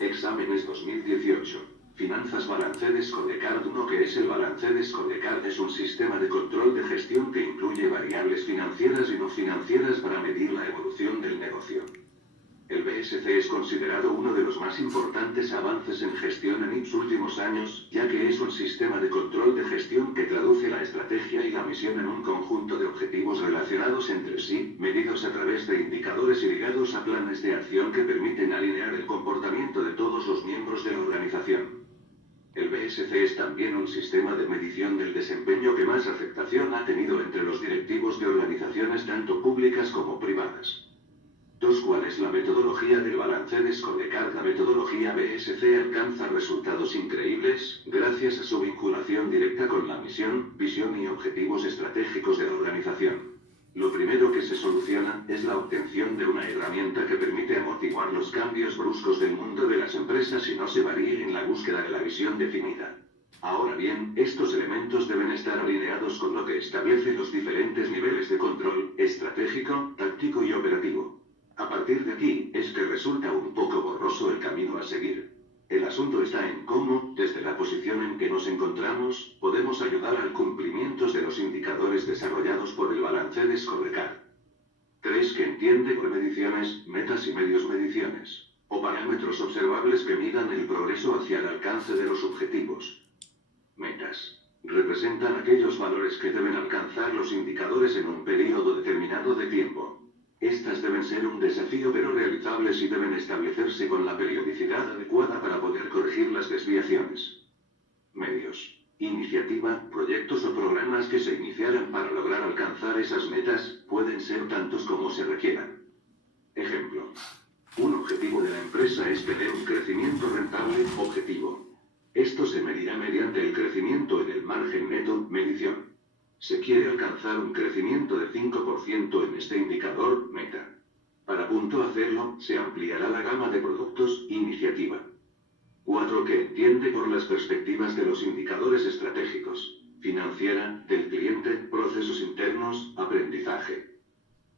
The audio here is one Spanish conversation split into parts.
Exámenes 2018. Finanzas Balance de Scorecard 1. ¿Qué es el balance de Scorecard? Es un sistema de control de gestión que incluye variables financieras y no financieras para medir la evolución del negocio. El BSC es considerado uno de los más importantes avances en gestión en los últimos años, ya que es un sistema de control de gestión que traduce la estrategia y la misión en un conjunto de objetivos relacionados entre sí, medidos a través de indicadores y ligados a planes de acción que permiten alinear el comportamiento de todos los miembros de la organización. El BSC es también un sistema de medición del desempeño que más aceptación ha tenido entre los directivos de organizaciones tanto públicas como privadas. 2. ¿Cuál es la metodología del balance de Scorecard? La metodología BSC alcanza resultados increíbles, gracias a su vinculación directa con la misión, visión y objetivos estratégicos de la organización. Lo primero que se soluciona es la obtención de una herramienta que permite amortiguar los cambios bruscos del mundo de las empresas y no se varíe en la búsqueda de la visión definida. Ahora bien, estos elementos deben estar alineados con lo que establece los diferentes niveles de control, estratégico, táctico y operativo. A partir de aquí, es que resulta un poco borroso el camino a seguir. El asunto está en cómo, desde la posición en que nos encontramos, podemos ayudar al cumplimiento de los indicadores desarrollados por el balance de Scorecard. 3. Que entiende por mediciones, metas y medios mediciones, o parámetros observables que midan el progreso hacia el alcance de los objetivos. Metas. Representan aquellos valores que deben alcanzar los indicadores en un periodo determinado de tiempo. Estas deben ser un desafío pero realizables y deben establecerse con la periodicidad adecuada para poder corregir las desviaciones. Medios. Iniciativa, proyectos o programas que se iniciaran para lograr alcanzar esas metas, pueden ser tantos como se requieran. Ejemplo. Un objetivo de la empresa es tener un crecimiento rentable, objetivo. Esto se medirá mediante el crecimiento en el margen neto, medición. Se quiere alcanzar un crecimiento de 5% en este indicador, meta. Para hacerlo, se ampliará la gama de productos, iniciativa. 4. Que entiende por las perspectivas de los indicadores estratégicos, financiera, del cliente, procesos internos, aprendizaje.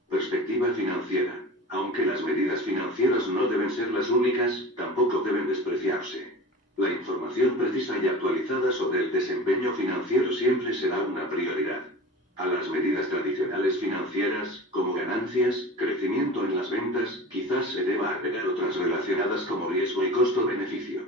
Perspectiva financiera. Aunque las medidas financieras no deben ser las únicas, tampoco deben despreciarse. La información precisa y actualizada sobre el desempeño financiero siempre será una prioridad. A las medidas tradicionales financieras, como ganancias, crecimiento en las ventas, quizás se deba agregar otras relacionadas como riesgo y costo-beneficio.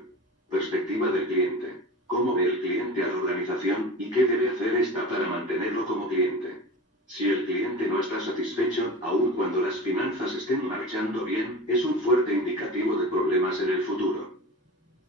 Perspectiva del cliente. ¿Cómo ve el cliente a la organización y qué debe hacer ésta para mantenerlo como cliente? Si el cliente no está satisfecho, aun cuando las finanzas estén marchando bien, es un fuerte indicativo de problemas en el futuro.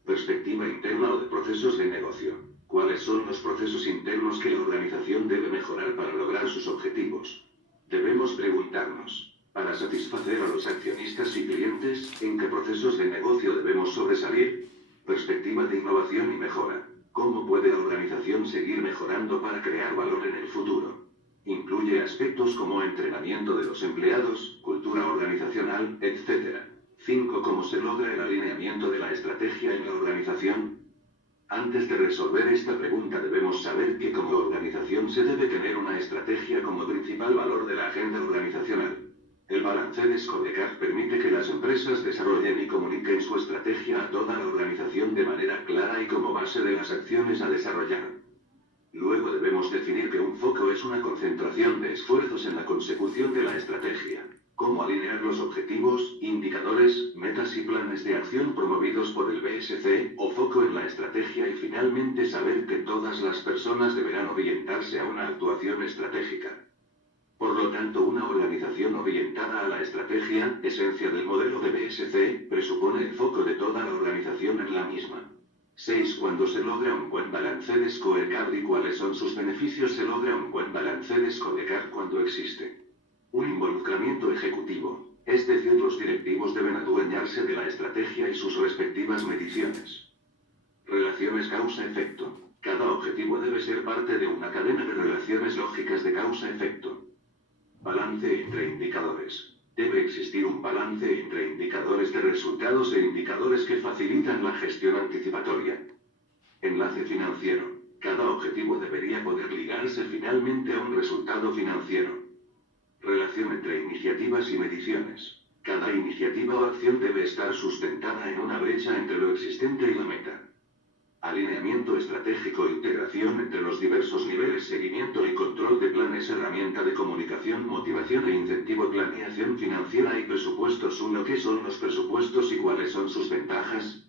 Perspectiva interna o de procesos de negocio. ¿Cuáles son los procesos internos que la organización debe mejorar para lograr sus objetivos? Debemos preguntarnos, para satisfacer a los accionistas y clientes, ¿en qué procesos de negocio debemos sobresalir? Perspectiva de innovación y mejora. ¿Cómo puede la organización seguir mejorando para crear valor en el futuro? Incluye aspectos como entrenamiento de los empleados, cultura organizacional, etc. 5. ¿Cómo se logra el alineamiento de la estrategia en la organización? Antes de resolver esta pregunta debemos saber que como organización se debe tener una estrategia como principal valor de la agenda organizacional. El balance de Scorecard permite que las empresas desarrollen y comuniquen su estrategia a toda la organización de manera clara y como base de las acciones a desarrollar. Luego debemos definir que un foco es una concentración de esfuerzos en la consecución de la estrategia. Cómo alinear los objetivos, indicadores, metas y planes de acción promovidos por el BSC, o foco en la estrategia y finalmente saber que todas las personas deberán orientarse a una actuación estratégica. Por lo tanto, una organización orientada a la estrategia, esencia del modelo de BSC, presupone el foco de toda la organización en la misma. 6. Cuando se logra un buen balance de Scorecard y cuáles son sus beneficios. Se logra un buen balance de Scorecard cuando existe un involucramiento ejecutivo, es decir, los directivos deben adueñarse de la estrategia y sus respectivas mediciones. Relaciones causa-efecto. Cada objetivo debe ser parte de una cadena de relaciones lógicas de causa-efecto. Balance entre indicadores. Debe existir un balance entre indicadores de resultados e indicadores que facilitan la gestión anticipatoria. Enlace financiero. Cada objetivo debería poder ligarse finalmente a un resultado financiero. Relación entre iniciativas y mediciones. Cada iniciativa o acción debe estar sustentada en una brecha entre lo existente y la meta. Alineamiento estratégico e integración entre los diversos niveles, seguimiento y control de planes, herramienta de comunicación, motivación e incentivo, planeación financiera y presupuestos. ¿Qué son los presupuestos y cuáles son sus ventajas?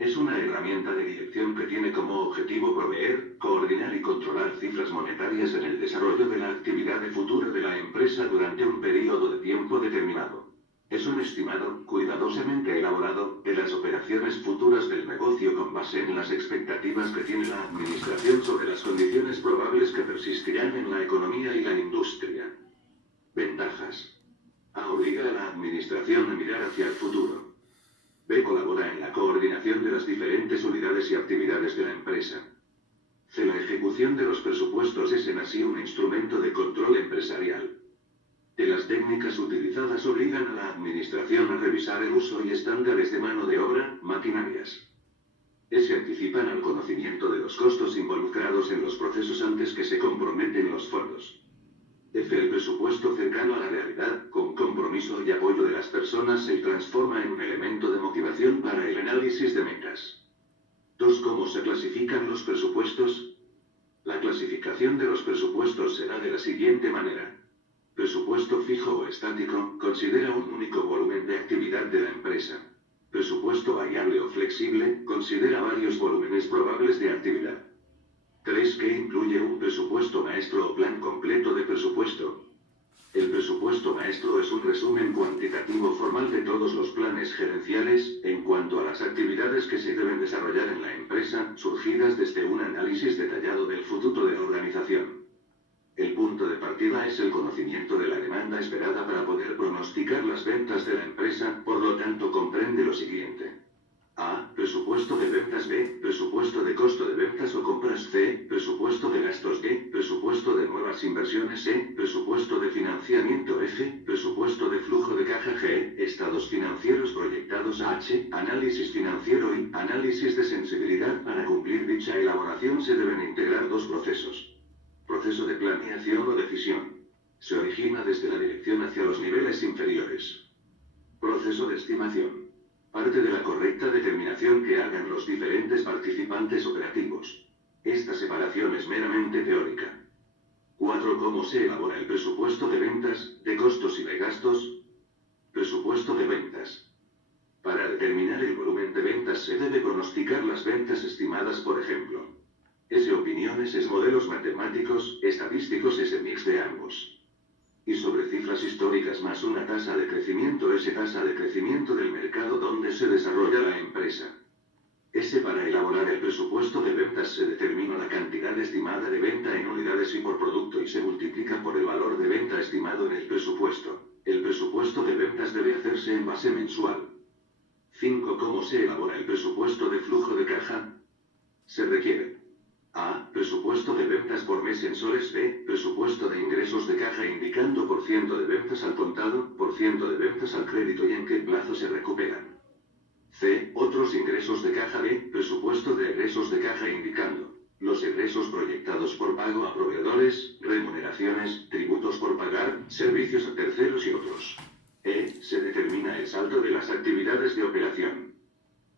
Es una herramienta de dirección que tiene como objetivo proveer, coordinar y controlar cifras monetarias en el desarrollo de la actividad de futuro de la empresa durante un periodo de tiempo determinado. Es un estimado, cuidadosamente elaborado, de las operaciones futuras del negocio con base en las expectativas que tiene la administración sobre las condiciones probables que persistirán en la economía y la industria. Ventajas. A. Obliga a la administración a mirar hacia el futuro. B. Colabora en la coordinación de las diferentes unidades y actividades de la empresa. C. La ejecución de los presupuestos es en así un instrumento de control empresarial. De las técnicas utilizadas obligan a la administración a revisar el uso y estándares de mano de obra, maquinarias. Se anticipan al conocimiento de los costos involucrados en los procesos antes que se comprometen los fondos. F. El presupuesto cercano a la realidad, con compromiso y apoyo de las personas, se transforma en un elemento de motivación para el análisis de metas. 2. ¿Cómo se clasifican los presupuestos? La clasificación de los presupuestos será de la siguiente manera. Presupuesto fijo o estático, considera un único volumen de actividad de la empresa. Presupuesto variable o flexible, considera varios volúmenes probables de actividad. 3. ¿Qué incluye un presupuesto maestro o plan completo de presupuesto? El presupuesto maestro es un resumen cuantitativo formal de todos los planes gerenciales, en cuanto a las actividades que se deben desarrollar en la empresa, surgidas desde un análisis detallado del futuro de la organización. El punto de partida es el conocimiento de la demanda esperada para poder pronosticar las ventas de la empresa, por lo tanto comprende lo siguiente. A. Presupuesto de ventas. B. Presupuesto de costo de ventas o compras. C. Presupuesto de gastos. D. Presupuesto de nuevas inversiones. E. Presupuesto de financiamiento. F. Presupuesto de flujo de caja. G. Estados financieros proyectados. H. Análisis financiero. I. Análisis de sensibilidad. Para cumplir dicha elaboración se deben integrar dos procesos. Proceso de planeación o decisión. Se origina desde la dirección hacia los niveles inferiores. Proceso de estimación. Parte de la correcta determinación que hagan los diferentes participantes operativos. Esta separación es meramente teórica. 4. ¿Cómo se elabora el presupuesto de ventas, de costos y de gastos? Presupuesto de ventas. Para determinar el volumen de ventas se debe pronosticar las ventas estimadas, por ejemplo. Opiniones, modelos matemáticos, estadísticos, mix de ambos. Y sobre cifras históricas más una tasa de crecimiento, tasa de crecimiento del mercado donde se desarrolla la empresa. Para elaborar el presupuesto de ventas se determina la cantidad estimada de venta en unidades y por producto y se multiplica por el valor de venta estimado en el presupuesto. El presupuesto de ventas debe hacerse en base mensual. 5. ¿Cómo se elabora el presupuesto de flujo de caja? Se requiere A. Presupuesto de ventas por mes en soles. B. Presupuesto de ingresos de caja indicando % de ventas al contado, % de ventas al crédito y en qué plazo se recuperan. C. Otros ingresos de caja. D. Presupuesto de egresos de caja indicando los egresos proyectados por pago a proveedores, remuneraciones, tributos por pagar, servicios a terceros y otros. E. Se determina el saldo de las actividades de operación.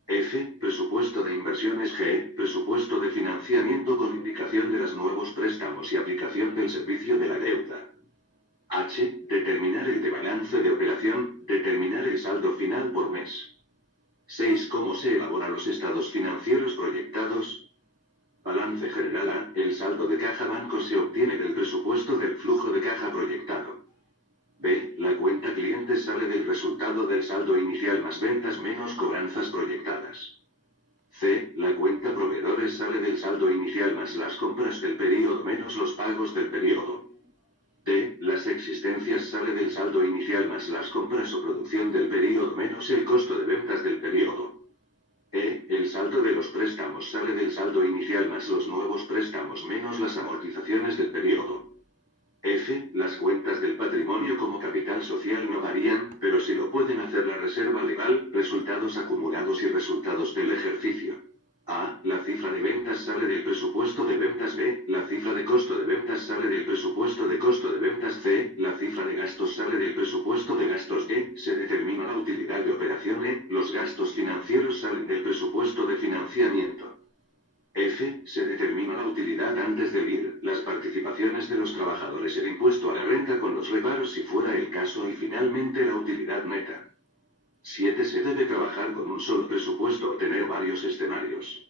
F. Presupuesto de inversiones. G. Presupuesto de financiamiento con indicación de los nuevos préstamos y aplicación del servicio de la deuda. H. Determinar el de balance de operación, determinar el saldo final por mes. 6. ¿Cómo se elaboran los estados financieros proyectados? Balance general. A. El saldo de caja banco se obtiene del presupuesto del flujo de caja proyectado. B. La cuenta clientes sale del resultado del saldo inicial más ventas menos cobranzas proyectadas. C. La cuenta proveedores sale del saldo inicial más las compras del periodo menos los pagos del periodo. D. Las existencias sale del saldo inicial más las compras o producción del periodo menos el costo de ventas del periodo. E. El saldo de los préstamos sale del saldo inicial más los nuevos préstamos menos las amortizaciones del periodo. F. Las cuentas del patrimonio como capital social no varían, pero sí lo pueden hacer la reserva legal, resultados acumulados y resultados del ejercicio. A. La cifra de ventas sale del presupuesto de ventas. B. La cifra de costo de ventas sale del presupuesto de costo de ventas. C. La cifra de gastos sale del presupuesto de gastos. D. Se determina la utilidad antes del IR, las participaciones de los trabajadores, el impuesto a la renta con los reparos si fuera el caso y finalmente la utilidad neta. 7. Se debe trabajar con un solo presupuesto o tener varios escenarios.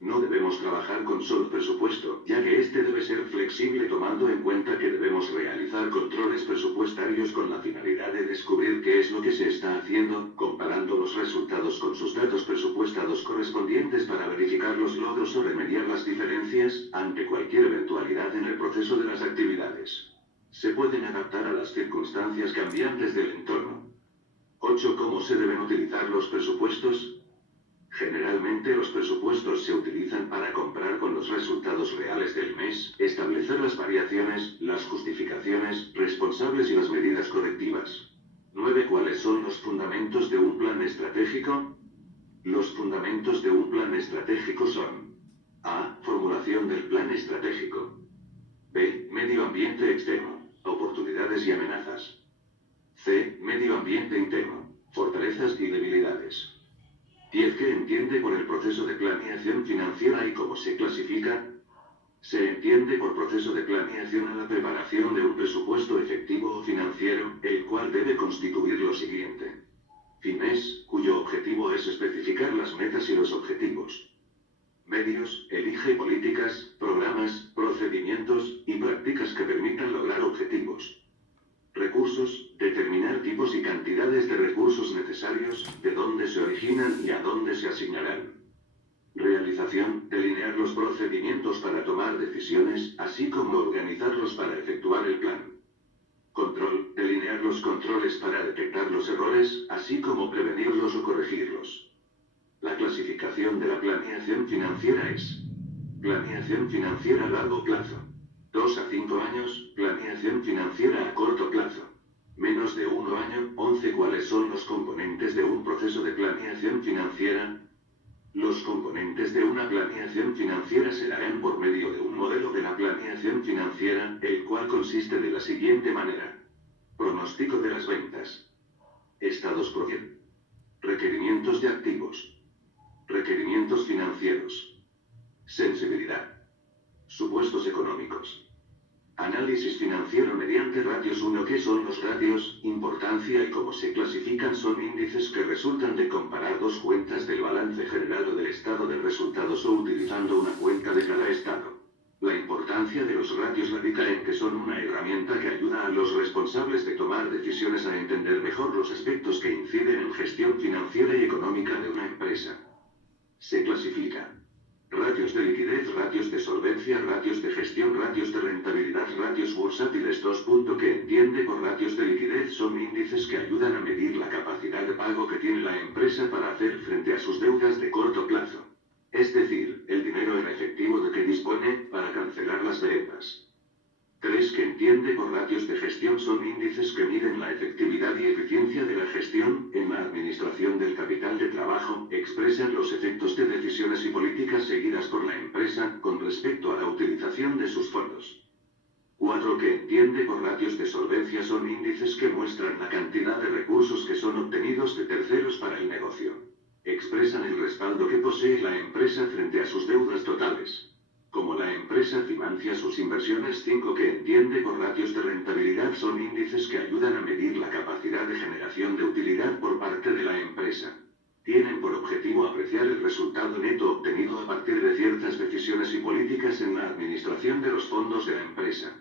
No debemos trabajar con solo presupuesto, ya que este debe ser flexible tomando en cuenta que debemos realizar controles presupuestarios con la finalidad de descubrir qué es lo que se está haciendo, comparando los resultados con sus datos presupuestados correspondientes para verificar los logros o remediar las diferencias, ante cualquier eventualidad en el proceso de las actividades. Se pueden adaptar a las circunstancias cambiantes del entorno. 8. ¿Cómo se deben utilizar los presupuestos? Generalmente los presupuestos se utilizan para comparar con los resultados reales del mes, establecer las variaciones, las justificaciones, responsables y las medidas correctivas. 9. ¿Cuáles son los fundamentos de un plan estratégico? Los fundamentos de un plan estratégico son: A. Formulación del plan estratégico. B. Medio ambiente externo, oportunidades y amenazas. C. Medio ambiente interno, fortalezas y debilidades. 10. ¿Qué entiende por el proceso de planeación financiera y cómo se clasifica? Se entiende por proceso de planeación a la preparación de un presupuesto efectivo o financiero, el cual debe constituir lo siguiente: fines, cuyo objetivo es especificar las metas y los objetivos. Medios, elige políticas, programas, procedimientos y prácticas que permitan lograr objetivos. Recursos, determinar tipos y cantidades de recursos necesarios, de dónde se originan y a dónde se asignarán. Realización, delinear los procedimientos para tomar decisiones, así como organizarlos para efectuar el plan. Control, delinear los controles para detectar los errores, así como prevenirlos o corregirlos. La clasificación de la planeación financiera es: planeación financiera a largo plazo. 2 a 5 años, planeación financiera a corto plazo. Menos de 1 año, 11. ¿Cuáles son los componentes de un proceso de planeación financiera? Los componentes de una planeación financiera se darán por medio de un modelo de la planeación financiera, el cual consiste de la siguiente manera: pronóstico de las ventas, estados proyectos, requerimientos de activos, requerimientos financieros, sensibilidad, supuestos económicos, análisis financiero mediante ratios. 1. ¿Qué son los ratios? Importancia y cómo se clasifican. Son índices que resultan de comparar dos cuentas del balance general o del estado de resultados o utilizando una cuenta de cada estado. La importancia de los ratios radica en que son una herramienta que ayuda a los responsables de tomar decisiones a entender mejor los aspectos que inciden en gestión financiera y económica de una empresa. Se clasifica: ratios de liquidez, ratios de solvencia, ratios de gestión, ratios de rentabilidad, ratios bursátiles. 2. ¿Qué entiende por ratios de liquidez? Son índices que ayudan a medir la capacidad de pago que tiene la empresa para hacer frente a sus deudas de corto plazo. Es decir, el dinero en efectivo de que dispone para cancelar las deudas. 3. ¿Qué entiende por ratios de gestión? Son índices que miden la efectividad y eficiencia de la gestión en la administración del capital de trabajo, expresan los efectos de decisiones y políticas seguidas por la empresa con respecto a la utilización de sus fondos. 4. ¿Qué entiende por ratios de solvencia? Son índices que muestran la cantidad de recursos que son obtenidos de terceros para el negocio. Expresan el respaldo que posee la empresa frente a sus deudas totales. Como la empresa financia sus inversiones. 5. ¿Qué entiende por ratios de rentabilidad? Son índices que ayudan a medir la capacidad de generación de utilidad por parte de la empresa. Tienen por objetivo apreciar el resultado neto obtenido a partir de ciertas decisiones y políticas en la administración de los fondos de la empresa.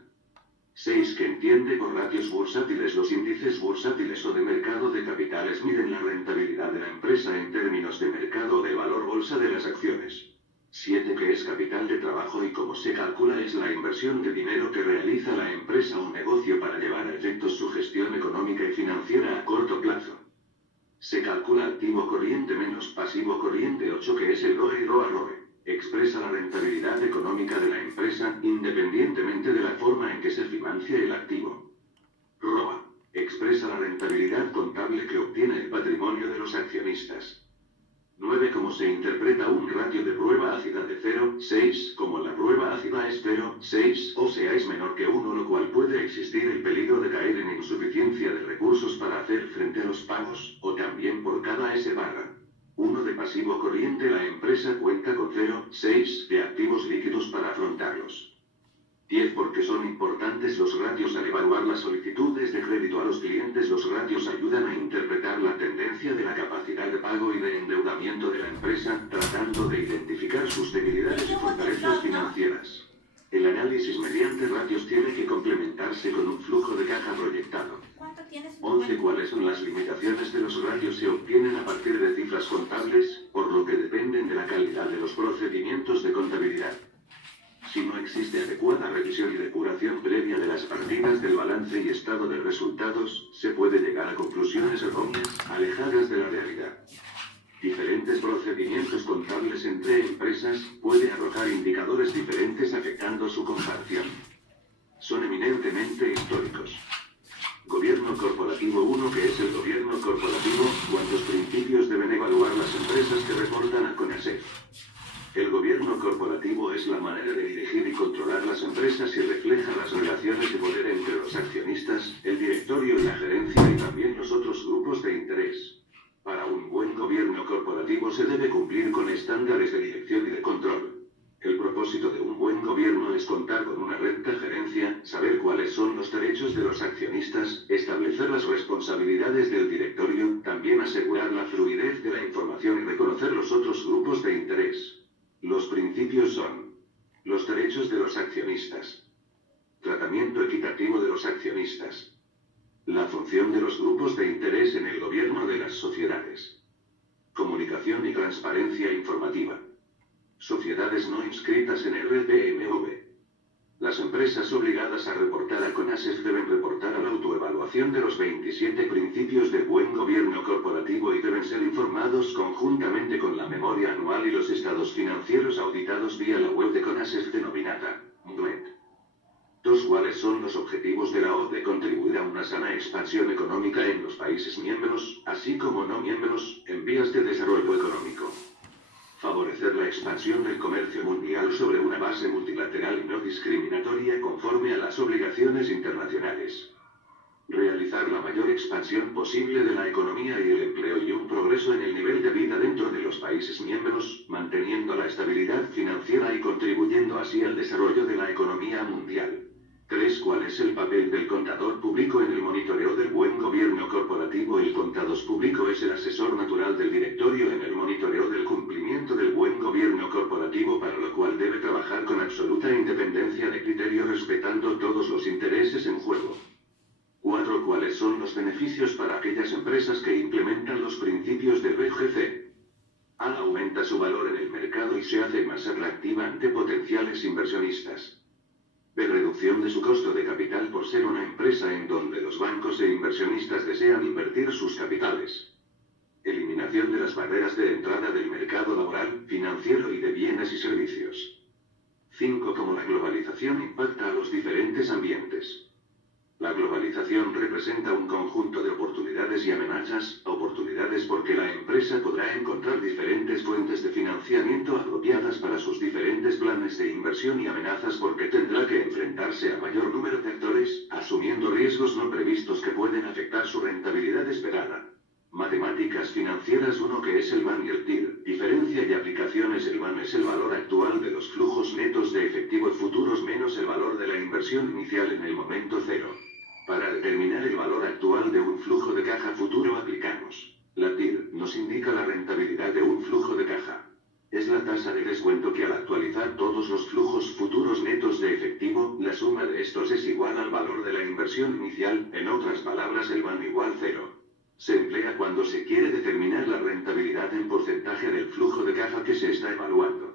6. ¿Qué entiende por ratios bursátiles? Los índices bursátiles o de mercado de capitales miden la rentabilidad de la empresa en términos de mercado o de valor bolsa de las acciones. 7. ¿Qué es capital de trabajo y cómo se calcula? Es la inversión de dinero que realiza la empresa o negocio para llevar a efectos su gestión económica y financiera a corto plazo. Se calcula activo corriente menos pasivo corriente. 8. ¿Qué es el ROE? ROE expresa la rentabilidad económica de la empresa, independientemente de la forma en que se financia el activo. ROA expresa la rentabilidad contable que obtiene el patrimonio de los accionistas. 9. ¿Cómo se interpreta un ratio de prueba ácida de 0,6? Como la prueba ácida es 0,6, o sea es menor que 1, lo cual puede existir el peligro de caer en insuficiencia de recursos para hacer frente a los pagos, o también por cada S/1 de pasivo pasivo corriente la empresa cuenta con 0,6 de activos líquidos para afrontarlos. 10. Porque son importantes los ratios al evaluar las solicitudes de crédito a los clientes. Los ratios ayudan a interpretar la tendencia de la capacidad de pago y de endeudamiento de la empresa, tratando de identificar sus debilidades y fortalezas financieras. El análisis mediante ratios tiene que complementarse con un flujo de caja proyectado. 11. ¿Cuáles son las limitaciones de los ratios? Se obtienen a partir de cifras contables, por lo que dependen de la calidad de los procedimientos de contabilidad. Si no existe adecuada revisión y depuración previa de las partidas del balance y estado de resultados, se puede llegar a conclusiones erróneas, alejadas de la realidad. Diferentes procedimientos contables entre empresas pueden arrojar indicadores diferentes afectando su comparación. Son eminentemente históricos. Gobierno corporativo 1. ¿Qué es el gobierno corporativo? ¿Cuántos principios deben evaluar las empresas que reportan a CONASEF? El gobierno corporativo es la manera de dirigir y controlar las empresas y refleja las relaciones de poder entre los accionistas, el directorio y la gerencia y también los otros grupos de interés. Para un buen gobierno corporativo se debe cumplir con estándares de dirección y de control. El propósito de un buen gobierno es contar con una recta gerencia, saber cuáles son los derechos de los accionistas, establecer las responsabilidades del directorio, también asegurar la fluidez de la información y reconocer los otros grupos de interés. Los principios son: los derechos de los accionistas, tratamiento equitativo de los accionistas, la función de los grupos de interés en el gobierno de las sociedades, comunicación y transparencia informativa, sociedades no inscritas en RPMV. Las empresas obligadas a reportar a CONASEF deben reportar a la autoevaluación de los 27 principios de buen gobierno corporativo y deben ser informados conjuntamente con la memoria anual y los estados financieros auditados vía la web de CONASEF denominada GLED. 2. ¿Cuáles son los objetivos de la OCDE? Contribuir a una sana expansión económica en los países miembros, así como no miembros, en vías de desarrollo económico. Favorecer la expansión del comercio mundial sobre una base multilateral y no discriminatoria conforme a las obligaciones internacionales. Realizar la mayor expansión posible de la economía y el empleo y un progreso en el nivel de vida dentro de los países miembros, manteniendo la estabilidad financiera y contribuyendo así al desarrollo de la economía mundial. 3. ¿Cuál es el papel del contador público en el monitoreo del buen gobierno corporativo? El contador público es el asesor natural del directorio en el monitoreo del cumplimiento del buen gobierno corporativo, para lo cual debe trabajar con absoluta independencia de criterio respetando todos los intereses en juego. 4. ¿Cuáles son los beneficios para aquellas empresas que implementan los principios del BGC? A. Aumenta su valor en el mercado y se hace más atractiva ante potenciales inversionistas. B. Reducción de su costo de capital por ser una empresa en donde los bancos e inversionistas desean invertir sus capitales. Eliminación de las barreras de entrada del mercado laboral, financiero y de bienes y servicios. 5. Cómo la globalización impacta a los diferentes ambientes. La globalización representa un conjunto de oportunidades y amenazas. Oportunidades porque la empresa podrá encontrar diferentes fuentes de financiamiento apropiadas para sus diferentes planes de inversión, y amenazas porque tendrá que enfrentarse a mayor número de actores, asumiendo riesgos no previstos que pueden afectar su rentabilidad esperada. Matemáticas financieras 1. ¿Qué es el VAN y el TIR? Diferencia y aplicaciones. El VAN es el valor actual de los flujos netos de efectivo futuros menos el valor de la inversión inicial en el momento cero. Para determinar el valor actual de un flujo de caja futuro aplicamos la TIR. Nos indica la rentabilidad de un flujo de caja. Es la tasa de descuento que al actualizar todos los flujos futuros netos de efectivo, la suma de estos es igual al valor de la inversión inicial. En otras palabras, el VAN igual 0. Se emplea cuando se quiere determinar la rentabilidad en porcentaje del flujo de caja que se está evaluando.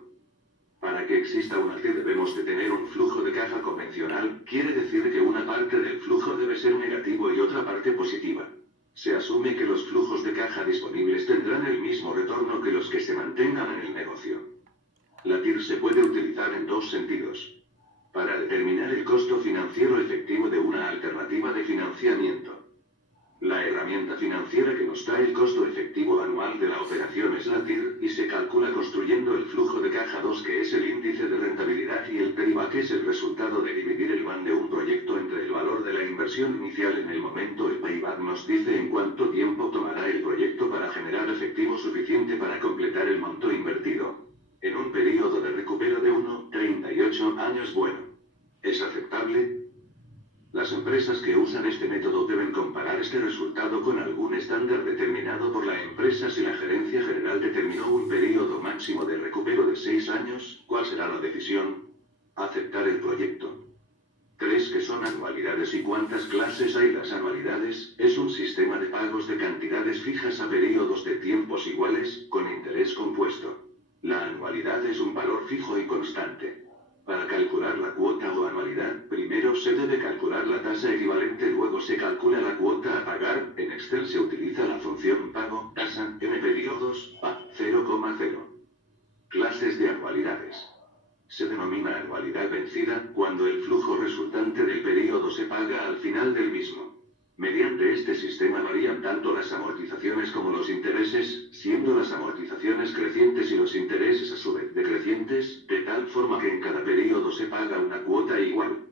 Para que exista una TIR debemos de tener un flujo de caja convencional, quiere decir que una parte del flujo debe ser negativo y otra parte positiva. Se asume que los flujos de caja disponibles tendrán el mismo retorno que los que se mantengan en el negocio. La TIR se puede utilizar en dos sentidos. Para determinar el costo financiero efectivo de una alternativa de financiamiento. La herramienta financiera que nos da el costo efectivo anual de la operación es la TIR, y se calcula construyendo el flujo de caja 2, que es el índice de rentabilidad, y el PIVA, que es el resultado de dividir el VAN de un proyecto entre el valor de la inversión inicial en el momento. El PIVA nos dice en cuánto tiempo tomará el proyecto para generar efectivo suficiente para completar el años bueno. ¿Es aceptable? Las empresas que usan este método deben comparar este resultado con algún estándar determinado por la empresa. Si la gerencia general determinó un periodo máximo de recupero de 6 años, ¿cuál será la decisión? Aceptar el proyecto. ¿Crees que son anualidades y cuántas clases hay? Las anualidades es un sistema de pagos de cantidades fijas a periodos de tiempos iguales, con interés compuesto. La anualidad es un valor fijo y constante. Para calcular la cuota o anualidad, primero se debe calcular la tasa equivalente, luego se calcula la cuota a pagar. En Excel se utiliza la función pago, tasa, n periodos, PA, 0,0. Clases de anualidades. Se denomina anualidad vencida cuando el flujo resultante del periodo se paga al final del mismo. Mediante este sistema varían tanto las amortizaciones como los intereses, siendo las amortizaciones crecientes y los intereses a su vez decrecientes, de tal forma que en cada periodo se paga una cuota igual.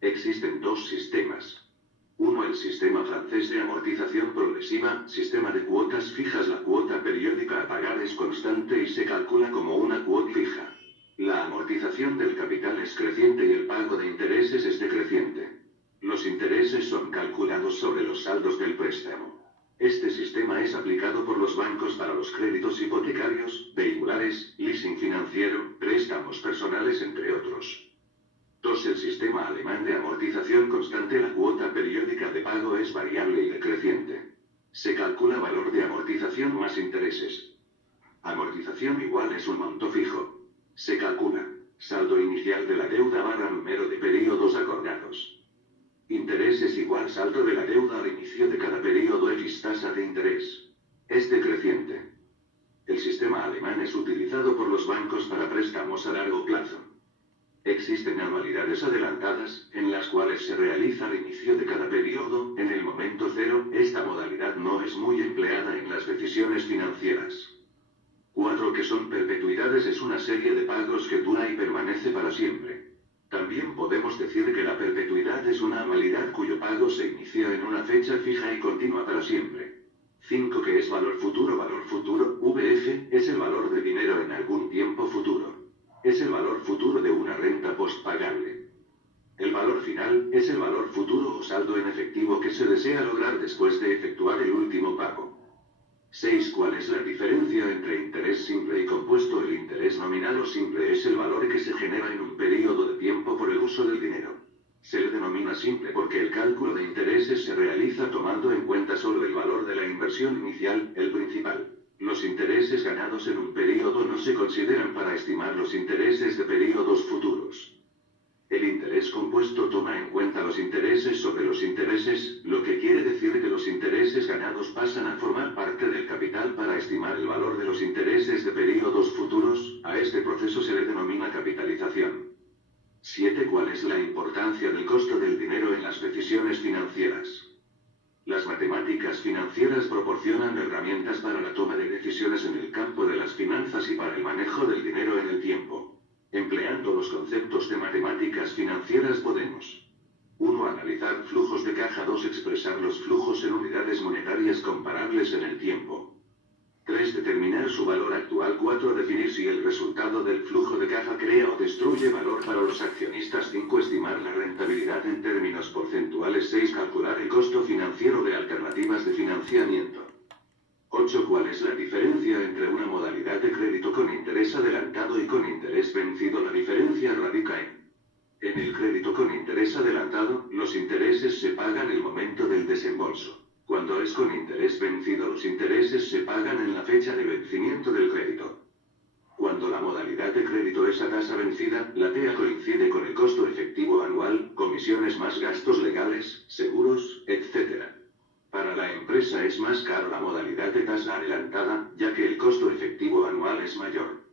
Existen dos sistemas. Uno, el sistema francés de amortización progresiva, sistema de cuotas fijas. La cuota periódica a pagar es constante y se calcula como una cuota fija. La amortización del capital es creciente y el pago de intereses es decreciente. Los intereses son calculados sobre los saldos del préstamo. Este sistema es aplicado por los bancos para los créditos hipotecarios, vehiculares, leasing financiero, préstamos personales, entre otros. 2. El sistema alemán de amortización constante. La cuota periódica de pago es variable y decreciente. Se calcula valor de amortización más intereses. Amortización igual es un monto fijo. Se calcula saldo inicial de la deuda barra número de periodos acordados. Interés es igual saldo de la deuda al inicio de cada periodo X tasa de interés. Es decreciente. El sistema alemán es utilizado por los bancos para préstamos a largo plazo. Existen anualidades adelantadas, en las cuales se realiza al inicio de cada periodo, en el momento cero. Esta modalidad no es muy empleada en las decisiones financieras. 4. Que son perpetuidades. Es una serie de pagos que dura y permanece para siempre. También podemos decir que la perpetuidad es una anualidad cuyo pago se inicia en una fecha fija y continúa para siempre. 5. Que es valor futuro. Valor futuro, VF, es el valor de dinero en algún tiempo futuro. Es el valor futuro de una renta postpagable. El valor final es el valor futuro o saldo en efectivo que se desea lograr después de efectuar el último pago. 6. ¿Cuál es la diferencia entre interés simple y compuesto? El interés nominal o simple es el valor que se genera en un periodo de tiempo por el uso del dinero. Se le denomina simple porque el cálculo de intereses se realiza tomando en cuenta solo el valor de la inversión inicial, el principal. Los intereses ganados en un periodo no se consideran para estimar los intereses de periodos futuros. El interés compuesto toma en cuenta los intereses sobre los intereses, lo que quiere decir que los intereses ganados pasan a formar parte del capital para estimar el valor de los intereses de periodos futuros. A este proceso se le denomina capitalización. 7. ¿Cuál es la importancia del costo del dinero en las decisiones financieras? Las matemáticas financieras proporcionan herramientas para la toma de decisiones en el campo de las finanzas y para el manejo del dinero en el tiempo. Empleando los conceptos de matemáticas financieras podemos 1. Analizar flujos de caja. 2. Expresar los flujos en unidades monetarias comparables en el tiempo. 3. Determinar su valor actual. 4. Definir si el resultado del flujo de caja crea o destruye valor para los accionistas. 5. Estimar la rentabilidad en términos porcentuales. 6. Calcular el costo financiero de alternativas de financiamiento. 8. ¿Cuál es la diferencia entre una modalidad de crédito con interés adelantado y con interés vencido? La diferencia radica en el crédito con interés adelantado, los intereses se pagan en el momento del desembolso. Cuando es con interés vencido, los intereses se pagan en la fecha de vencimiento del crédito. Cuando la modalidad de crédito es a tasa vencida, la TEA coincide con el costo efectivo anual, comisiones más gastos legales, seguros, etc. Para la empresa es más caro la modalidad de tasa adelantada, ya que el costo efectivo anual es mayor.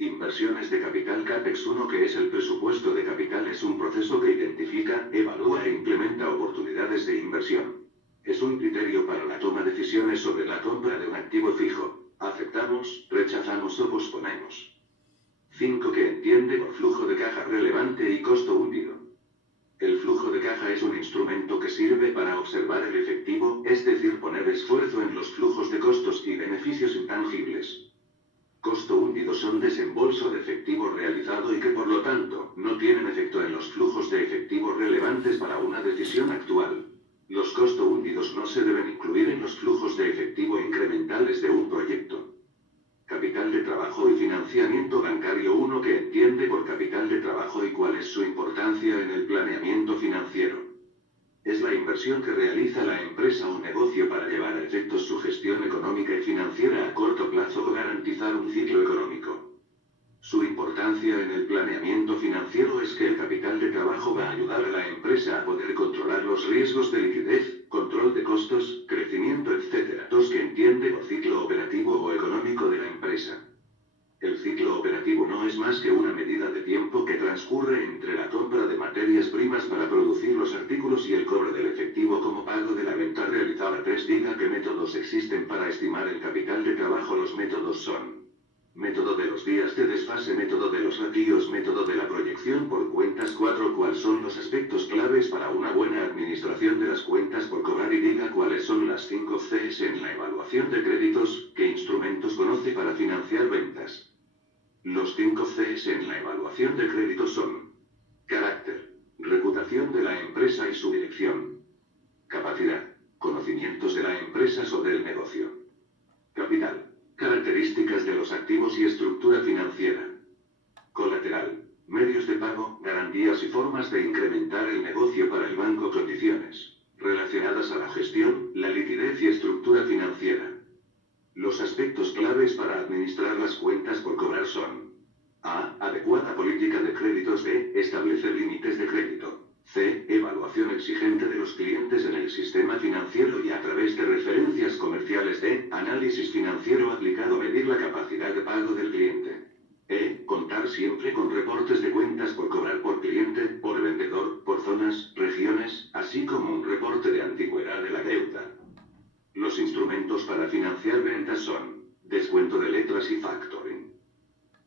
Inversiones de capital. CAPEX 1. ¿Qué es el presupuesto de capital? Es un proceso que identifica, evalúa e implementa oportunidades de inversión. Es un criterio para la toma de decisiones sobre la compra de un activo fijo. Aceptamos, rechazamos o posponemos. 5. ¿Qué entiende por flujo de caja relevante y costo hundido? El flujo de caja es un instrumento que sirve para observar el efectivo, es decir, poner esfuerzo en los flujos de costos y beneficios intangibles. Costo hundido son desembolso de efectivo realizado y que por lo tanto no tienen efecto en los flujos de efectivo relevantes para una decisión actual. Los costos hundidos no se deben incluir en los flujos de efectivo incrementales de un proyecto. Capital de trabajo y financiamiento bancario. Uno que entiende por capital de trabajo y cuál es su importancia en el planeamiento financiero. Es la inversión que realiza la empresa o negocio para llevar a efectos su gestión económica y financiera a corto plazo o garantizar un ciclo económico. Su importancia en el planeamiento financiero es que el capital de trabajo va a ayudar a la empresa a poder controlar los riesgos de liquidez, control de costos, crecimiento, etc. Dos que entiende por ciclo operativo o económico de la empresa. El ciclo operativo no es más que una medida de tiempo que transcurre entre la compra de materias primas para producir los artículos y el cobro del efectivo como pago de la venta realizada. 3. Diga qué métodos existen para estimar el capital de trabajo. Los métodos son: método de los días de desfase, método de los ratios, método de la proyección por cuentas. 4. ¿Cuáles son los aspectos claves para una buena administración de las cuentas por cobrar? Y diga cuáles son las 5 Cs en la evaluación de créditos. ¿Qué instrumentos conoce para financiar ventas? Los 5 Cs en la evaluación de créditos son: carácter, reputación de la empresa y su dirección; capacidad, conocimientos de la empresa sobre el negocio; capital, características de los activos y estructura financiera; colateral, medios de pago, garantías y formas de incrementar el negocio para el banco; condiciones relacionadas a la gestión, la liquidez y estructura financiera. Los aspectos claves para administrar las cuentas por cobrar son: A. Adecuada política de créditos. B. Establecer límites de crédito. C. Evaluación exigente de los clientes en el sistema financiero y a través de referencias comerciales. D. Análisis financiero aplicado. Medir la capacidad de pago del cliente. E. Contar siempre con reportes de cuentas por cobrar por cliente, por vendedor, por zonas, regiones, así como un reporte de antigüedad de la deuda. Los instrumentos para financiar ventas son: descuento de letras y factoring.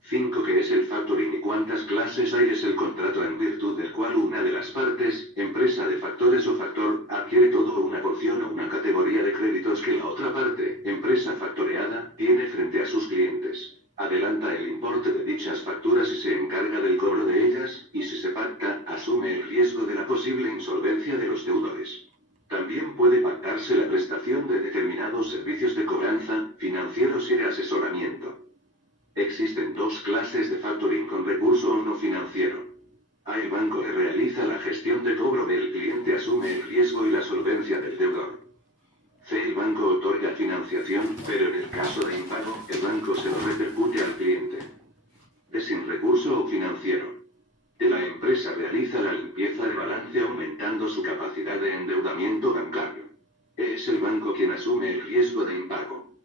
5. ¿Qué es el factoring y cuántas clases hay? Es el contrato en virtud del cual una de las partes, empresa de factores o factor, adquiere toda una porción o una categoría de créditos que la otra parte, empresa factoreada, tiene frente a sus clientes. Adelanta el importe de dichas facturas y se encarga del cobro de ellas, y si se pacta, asume el riesgo de la posible insolvencia de los deudores. También puede pactarse la prestación de determinados servicios de cobranza, financieros y de asesoramiento. Existen 2 clases de factoring con recurso o no financiero. A. El banco que realiza la gestión de cobro del cliente asume el riesgo y la solvencia del deudor. C. El banco otorga financiación, pero en el caso de impago, el banco se lo repercute al cliente. D. Sin recurso o financiero. La empresa realiza la limpieza de balance aumentando su capacidad de endeudamiento bancario. Es el banco quien asume el riesgo de impago.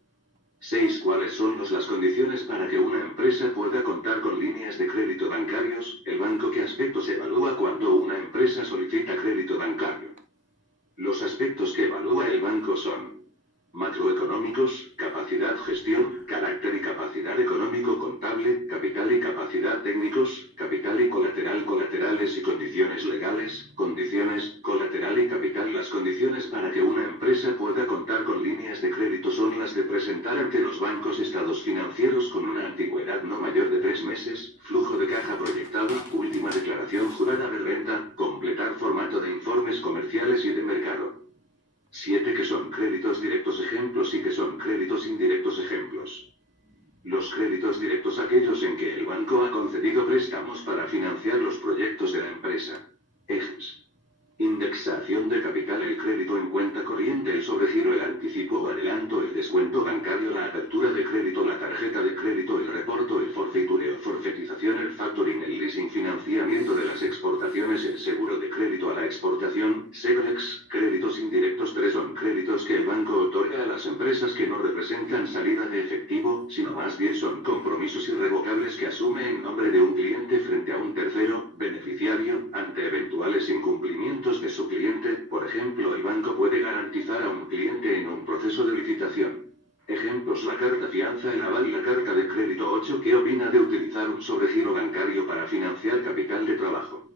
6. ¿Cuáles son las condiciones para que una empresa pueda contar con líneas de crédito bancarios? El banco. ¿Qué aspectos evalúa cuando una empresa solicita crédito bancario? Los aspectos que evalúa el banco son: macroeconómicos, capacidad, gestión, carácter y capacidad económico contable, capital y capacidad técnicos, capital y colateral, colaterales y condiciones legales, condiciones, colateral y capital. Las condiciones para que una empresa pueda contar con líneas de crédito son las de presentar ante los bancos estados financieros con una antigüedad no mayor de 3 meses, flujo de caja proyectado, última declaración jurada de renta, completar formato de informes comerciales y de mercado. 7. ¿Qué son créditos directos? Ejemplos. Y ¿qué son créditos indirectos? Ejemplos. Los créditos directos: aquellos en que el banco ha concedido préstamos para financiar los proyectos de la empresa. Ejes: indexación de capital, el crédito en cuenta corriente, el sobregiro, el anticipo o adelanto, el descuento bancario, la apertura de crédito, la tarjeta de crédito, el reporto, el forfeiture o forfetización, el factoring, el leasing, financiamiento de las exportaciones, el seguro de crédito a la exportación, SEGREX. Créditos indirectos: 3. Son créditos que el banco otorga a las empresas que no representan salida de efectivo, sino más bien son compromisos irrevocables que asume en nombre de un cliente frente a un tercero, beneficiario, ante eventuales incumplimientos de su cliente. Por ejemplo, el banco puede garantizar a un cliente en un proceso de licitación. Ejemplos: la carta fianza, el aval y la carta de crédito. 8. ¿Qué opina de utilizar un sobregiro bancario para financiar capital de trabajo?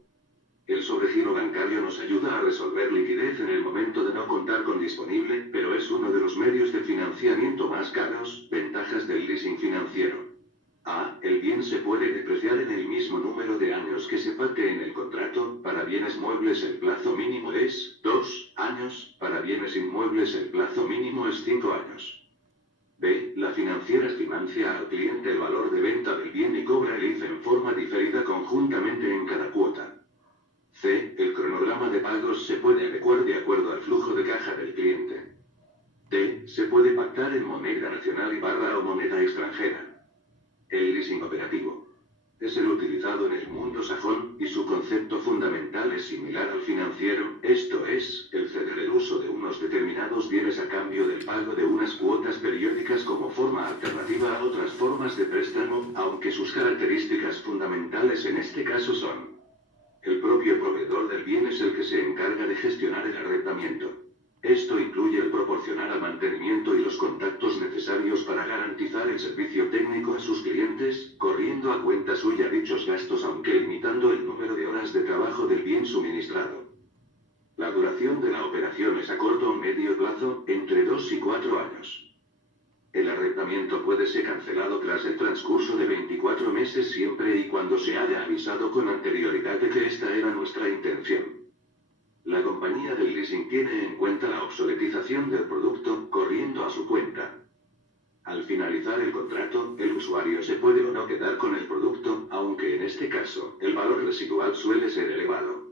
El sobregiro bancario nos ayuda a resolver liquidez en el momento de no contar con disponible, pero es uno de los medios de financiamiento más caros. Ventajas del leasing financiero: A. El bien se puede depreciar en el que se pacte en el contrato. Para bienes muebles el plazo mínimo es 2 años, para bienes inmuebles el plazo mínimo es 5 años. B. La financiera financia al cliente el valor de venta del bien y cobra el ICE en forma diferida conjuntamente en cada cuota. C. El cronograma de pagos se puede adecuar de acuerdo al flujo de caja del cliente. D. Se puede pactar en moneda nacional y o moneda extranjera. El leasing operativo es el utilizado en el mundo sajón, y su concepto fundamental es similar al financiero, esto es, el ceder el uso de unos determinados bienes a cambio del pago de unas cuotas periódicas como forma alternativa a otras formas de préstamo, aunque sus características fundamentales en este caso son: el propio proveedor del bien es el que se encarga de gestionar el arrendamiento. Esto incluye el proporcionar al mantenimiento y los contactos necesarios para garantizar el servicio técnico a sus clientes, corriendo a cuenta suya dichos gastos aunque limitando el número de horas de trabajo del bien suministrado. La duración de la operación es a corto o medio plazo, entre 2 y 4 años. El arrendamiento puede ser cancelado tras el transcurso de 24 meses siempre y cuando se haya avisado con anterioridad de que esta era nuestra intención. La compañía del leasing tiene en cuenta la obsoletización del producto, corriendo a su cuenta. Al finalizar el contrato, el usuario se puede o no quedar con el producto, aunque en este caso, el valor residual suele ser elevado.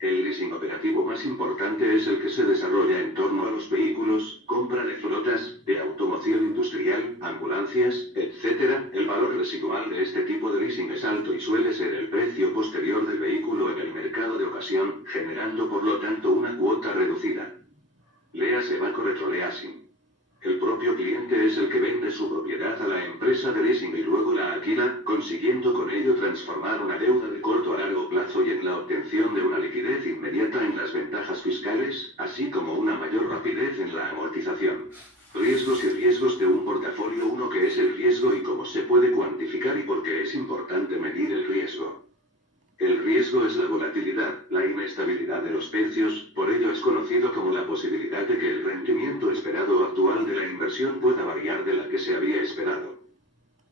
El leasing operativo más importante es el que se desarrolla en torno a los vehículos, compra de flotas, de automoción industrial, ambulancias, etc. El valor residual de este tipo de leasing es alto y suele ser el precio posterior del vehículo en el mercado de ocasión, generando por lo tanto una cuota reducida. Léase Baco Retroleasing. El propio cliente es el que vende su propiedad a la empresa de leasing y luego la alquila, consiguiendo con ello transformar una deuda de corto a largo plazo y en la obtención de una liquidez inmediata en las ventajas fiscales, así como una mayor rapidez en la amortización. Riesgos y riesgos de un portafolio. Uno, ¿qué es el riesgo y cómo se puede cuantificar y por qué es importante medir el riesgo? El riesgo es la volatilidad, la inestabilidad de los precios, por ello es conocido como la posibilidad de que el rendimiento esperado o actual de la inversión pueda variar de la que se había esperado.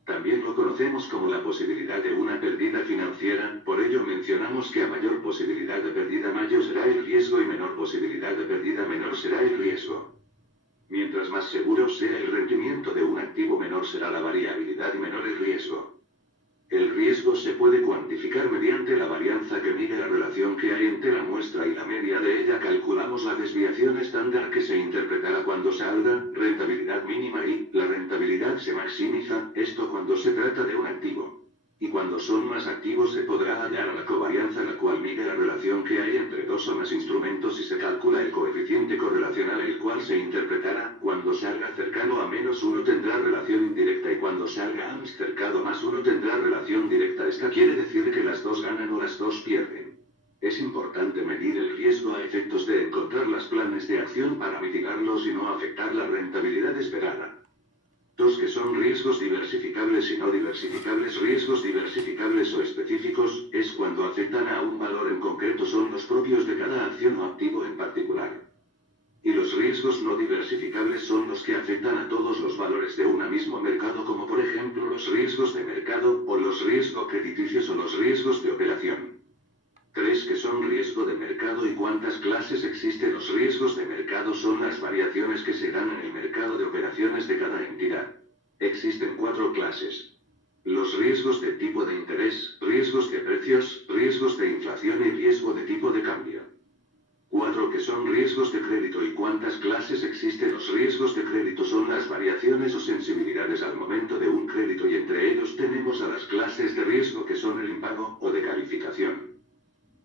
También lo conocemos como la posibilidad de una pérdida financiera, por ello mencionamos que a mayor posibilidad de pérdida mayor será el riesgo y menor posibilidad de pérdida menor será el riesgo. Mientras más seguro sea el rendimiento de un activo, menor será la variabilidad y menor el riesgo. El riesgo se puede cuantificar mediante la varianza que mide la relación que hay entre la muestra y la media de ella. Calculamos la desviación estándar que se interpretará cuando salga, rentabilidad mínima y, la rentabilidad se maximiza, esto cuando se trata de un activo. Y cuando son más activos se podrá hallar la covarianza, la cual mide la relación que hay entre dos o más instrumentos y se calcula el coeficiente correlacional, el cual se interpretará, cuando salga cercano a -1 tendrá relación indirecta y cuando salga cercano a +1 tendrá relación directa. Esta quiere decir que las dos ganan o las dos pierden. Es importante medir el riesgo a efectos de encontrar los planes de acción para mitigarlos y no afectar la rentabilidad esperada. 2. ¿Qué son riesgos diversificables y no diversificables? Riesgos diversificables o específicos, es cuando afectan a un valor en concreto, son los propios de cada acción o activo en particular. Y los riesgos no diversificables son los que afectan a todos los valores de un mismo mercado, como por ejemplo los riesgos de mercado, o los riesgos crediticios o los riesgos de operación. 3. ¿Qué son riesgo de mercado y cuántas clases existen? Los riesgos de mercado son las variaciones que se dan en el mercado de operaciones de cada entidad. Existen 4 clases. Los riesgos de tipo de interés, riesgos de precios, riesgos de inflación y riesgo de tipo de cambio. 4. ¿Qué son riesgos de crédito y cuántas clases existen? Los riesgos de crédito son las variaciones o sensibilidades al momento de un crédito y entre ellos tenemos a las clases de riesgo que son el impago o de calificación.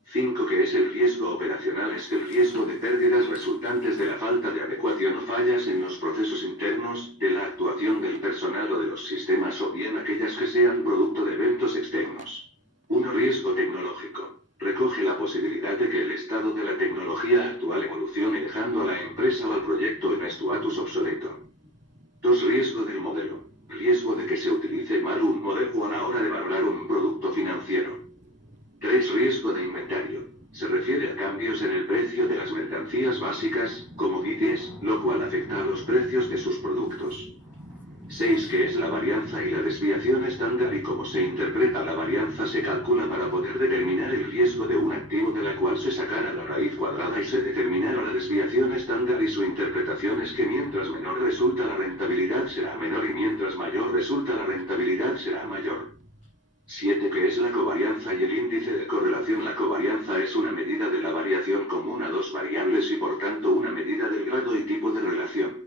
5. ¿Qué es el riesgo operacional? Es el riesgo de pérdidas resultantes de la falta de adecuación o fallas en los procesos internos, de la actuación del personal o de los sistemas, o bien aquellas que sean producto de eventos externos. 1. Riesgo tecnológico. Recoge la posibilidad de que el estado de la tecnología actual evolucione dejando a la empresa o al proyecto en estatus obsoleto. 2. Riesgo del modelo. Riesgo de que se utilice mal un modelo a la hora de valorar un producto financiero. 3. Riesgo de inventario. Se refiere a cambios en el precio de las mercancías básicas, commodities, lo cual afecta a los precios de sus productos. 6. ¿Qué es la varianza y la desviación estándar y cómo se interpreta la varianza? Se calcula para poder determinar el riesgo de un activo de la cual se sacara la raíz cuadrada y se determinara la desviación estándar, y su interpretación es que mientras menor resulta la rentabilidad será menor y mientras mayor resulta la rentabilidad será mayor. 7. ¿Qué es la covarianza y el índice de correlación? La covarianza es una medida de la variación común a dos variables y por tanto una medida del grado y tipo de relación.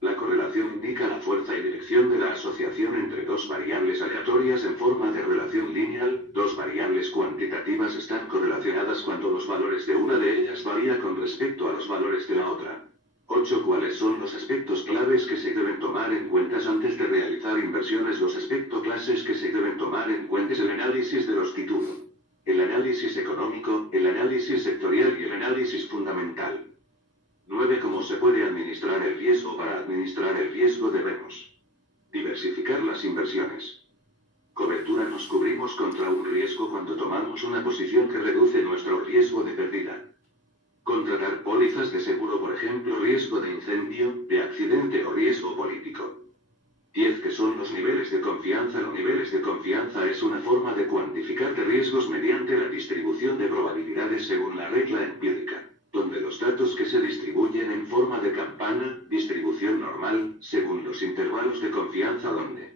La correlación indica la fuerza y dirección de la asociación entre dos variables aleatorias en forma de relación lineal. Dos variables cuantitativas están correlacionadas cuando los valores de una de ellas varían con respecto a los valores de la otra. 8. ¿Cuáles son los aspectos claves que se deben tomar en cuenta antes de realizar inversiones? Los aspectos claves que se deben tomar en cuenta es el análisis de los títulos, el análisis económico, el análisis sectorial y el análisis fundamental. 9. ¿Cómo se puede administrar el riesgo? Para administrar el riesgo debemos diversificar las inversiones. Cobertura: nos cubrimos contra un riesgo cuando tomamos una posición que reduce nuestro riesgo de pérdida. Contratar pólizas de seguro, por ejemplo, riesgo de incendio, de accidente o riesgo político. 10. ¿Qué son los niveles de confianza? Los niveles de confianza es una forma de cuantificar de riesgos mediante la distribución de probabilidades según la regla empírica, donde los datos que se distribuyen en forma de campana, distribución normal, según los intervalos de confianza donde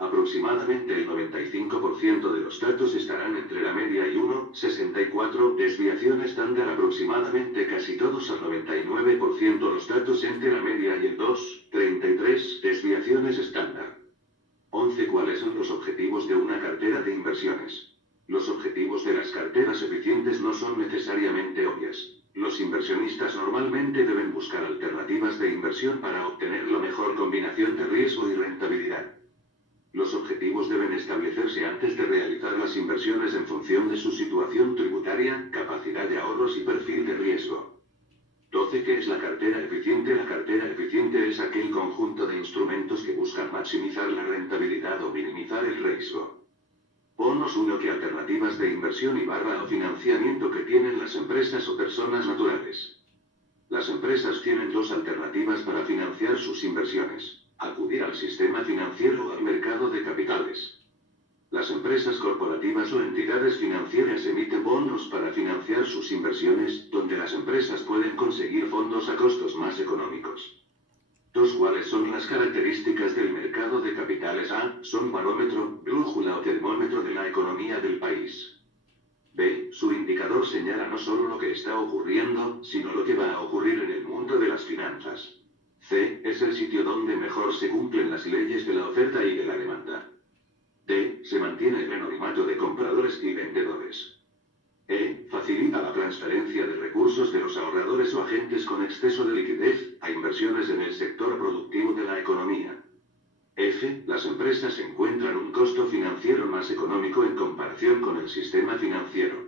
aproximadamente el 95% de los datos estarán entre la media y 1,64, desviación estándar aproximadamente casi todos al 99% los datos entre la media y el 2,33, desviaciones estándar. 11. ¿Cuáles son los objetivos de una cartera de inversiones? Los objetivos de las carteras eficientes no son necesariamente obvias. Los inversionistas normalmente deben buscar alternativas de inversión para obtener la mejor combinación de riesgo y rentabilidad. Los objetivos deben establecerse antes de realizar las inversiones en función de su situación tributaria, capacidad de ahorros y perfil de riesgo. 12. ¿Qué es la cartera eficiente? La cartera eficiente es aquel conjunto de instrumentos que buscan maximizar la rentabilidad o minimizar el riesgo. Bonos 1. ¿Qué alternativas de inversión o financiamiento que tienen las empresas o personas naturales? Las empresas tienen dos alternativas para financiar sus inversiones: acudir al sistema financiero o al mercado de capitales. Las empresas corporativas o entidades financieras emiten bonos para financiar sus inversiones, donde las empresas pueden conseguir fondos a costos más económicos. 2. ¿Cuáles son las características del mercado de capitales? A. Son barómetro, brújula o termómetro de la economía del país. B. Su indicador señala no solo lo que está ocurriendo, sino lo que va a ocurrir en el mundo de las finanzas. C. Es el sitio donde mejor se cumplen las leyes de la oferta y de la demanda. D. Se mantiene el anonimato de compradores y vendedores. E. Facilita la transferencia de recursos de los ahorradores o agentes con exceso de liquidez a inversiones en el sector productivo de la economía. F. Las empresas encuentran un costo financiero más económico en comparación con el sistema financiero.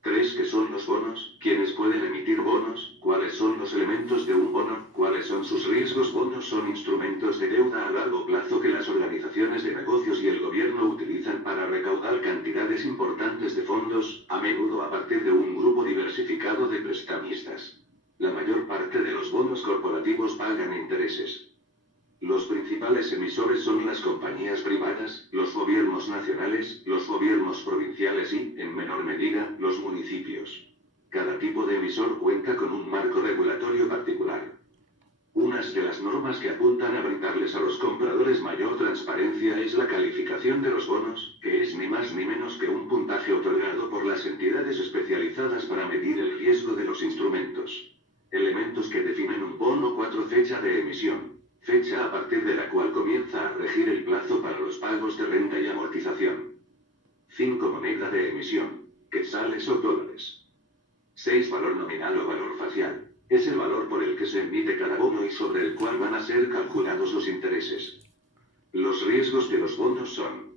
3. ¿Qué son los bonos? ¿Quiénes pueden emitir bonos? ¿Cuáles son los elementos de un bono? ¿Cuáles son sus riesgos? Bonos son instrumentos de deuda a largo plazo que las organizaciones de negocios y el gobierno utilizan para recaudar cantidades importantes de fondos, a menudo a partir de un grupo diversificado de prestamistas. La mayor parte de los bonos corporativos pagan intereses. Los principales emisores son las compañías privadas, los gobiernos nacionales, los gobiernos provinciales y, en menor medida, los municipios. Cada tipo de emisor cuenta con un marco regulatorio particular. Unas de las normas que apuntan a brindarles a los compradores mayor transparencia es la calificación de los bonos, que es ni más ni menos que un puntaje otorgado por las entidades especializadas para medir el riesgo de los instrumentos. Elementos que definen un bono. 4. Fecha de emisión. Fecha a partir de la cual comienza a regir el plazo para los pagos de renta y amortización. 5. Moneda de emisión. Quetzales o dólares. 6. Valor nominal o valor facial. Es el valor por el que se emite cada bono y sobre el cual van a ser calculados los intereses. Los riesgos de los bonos son: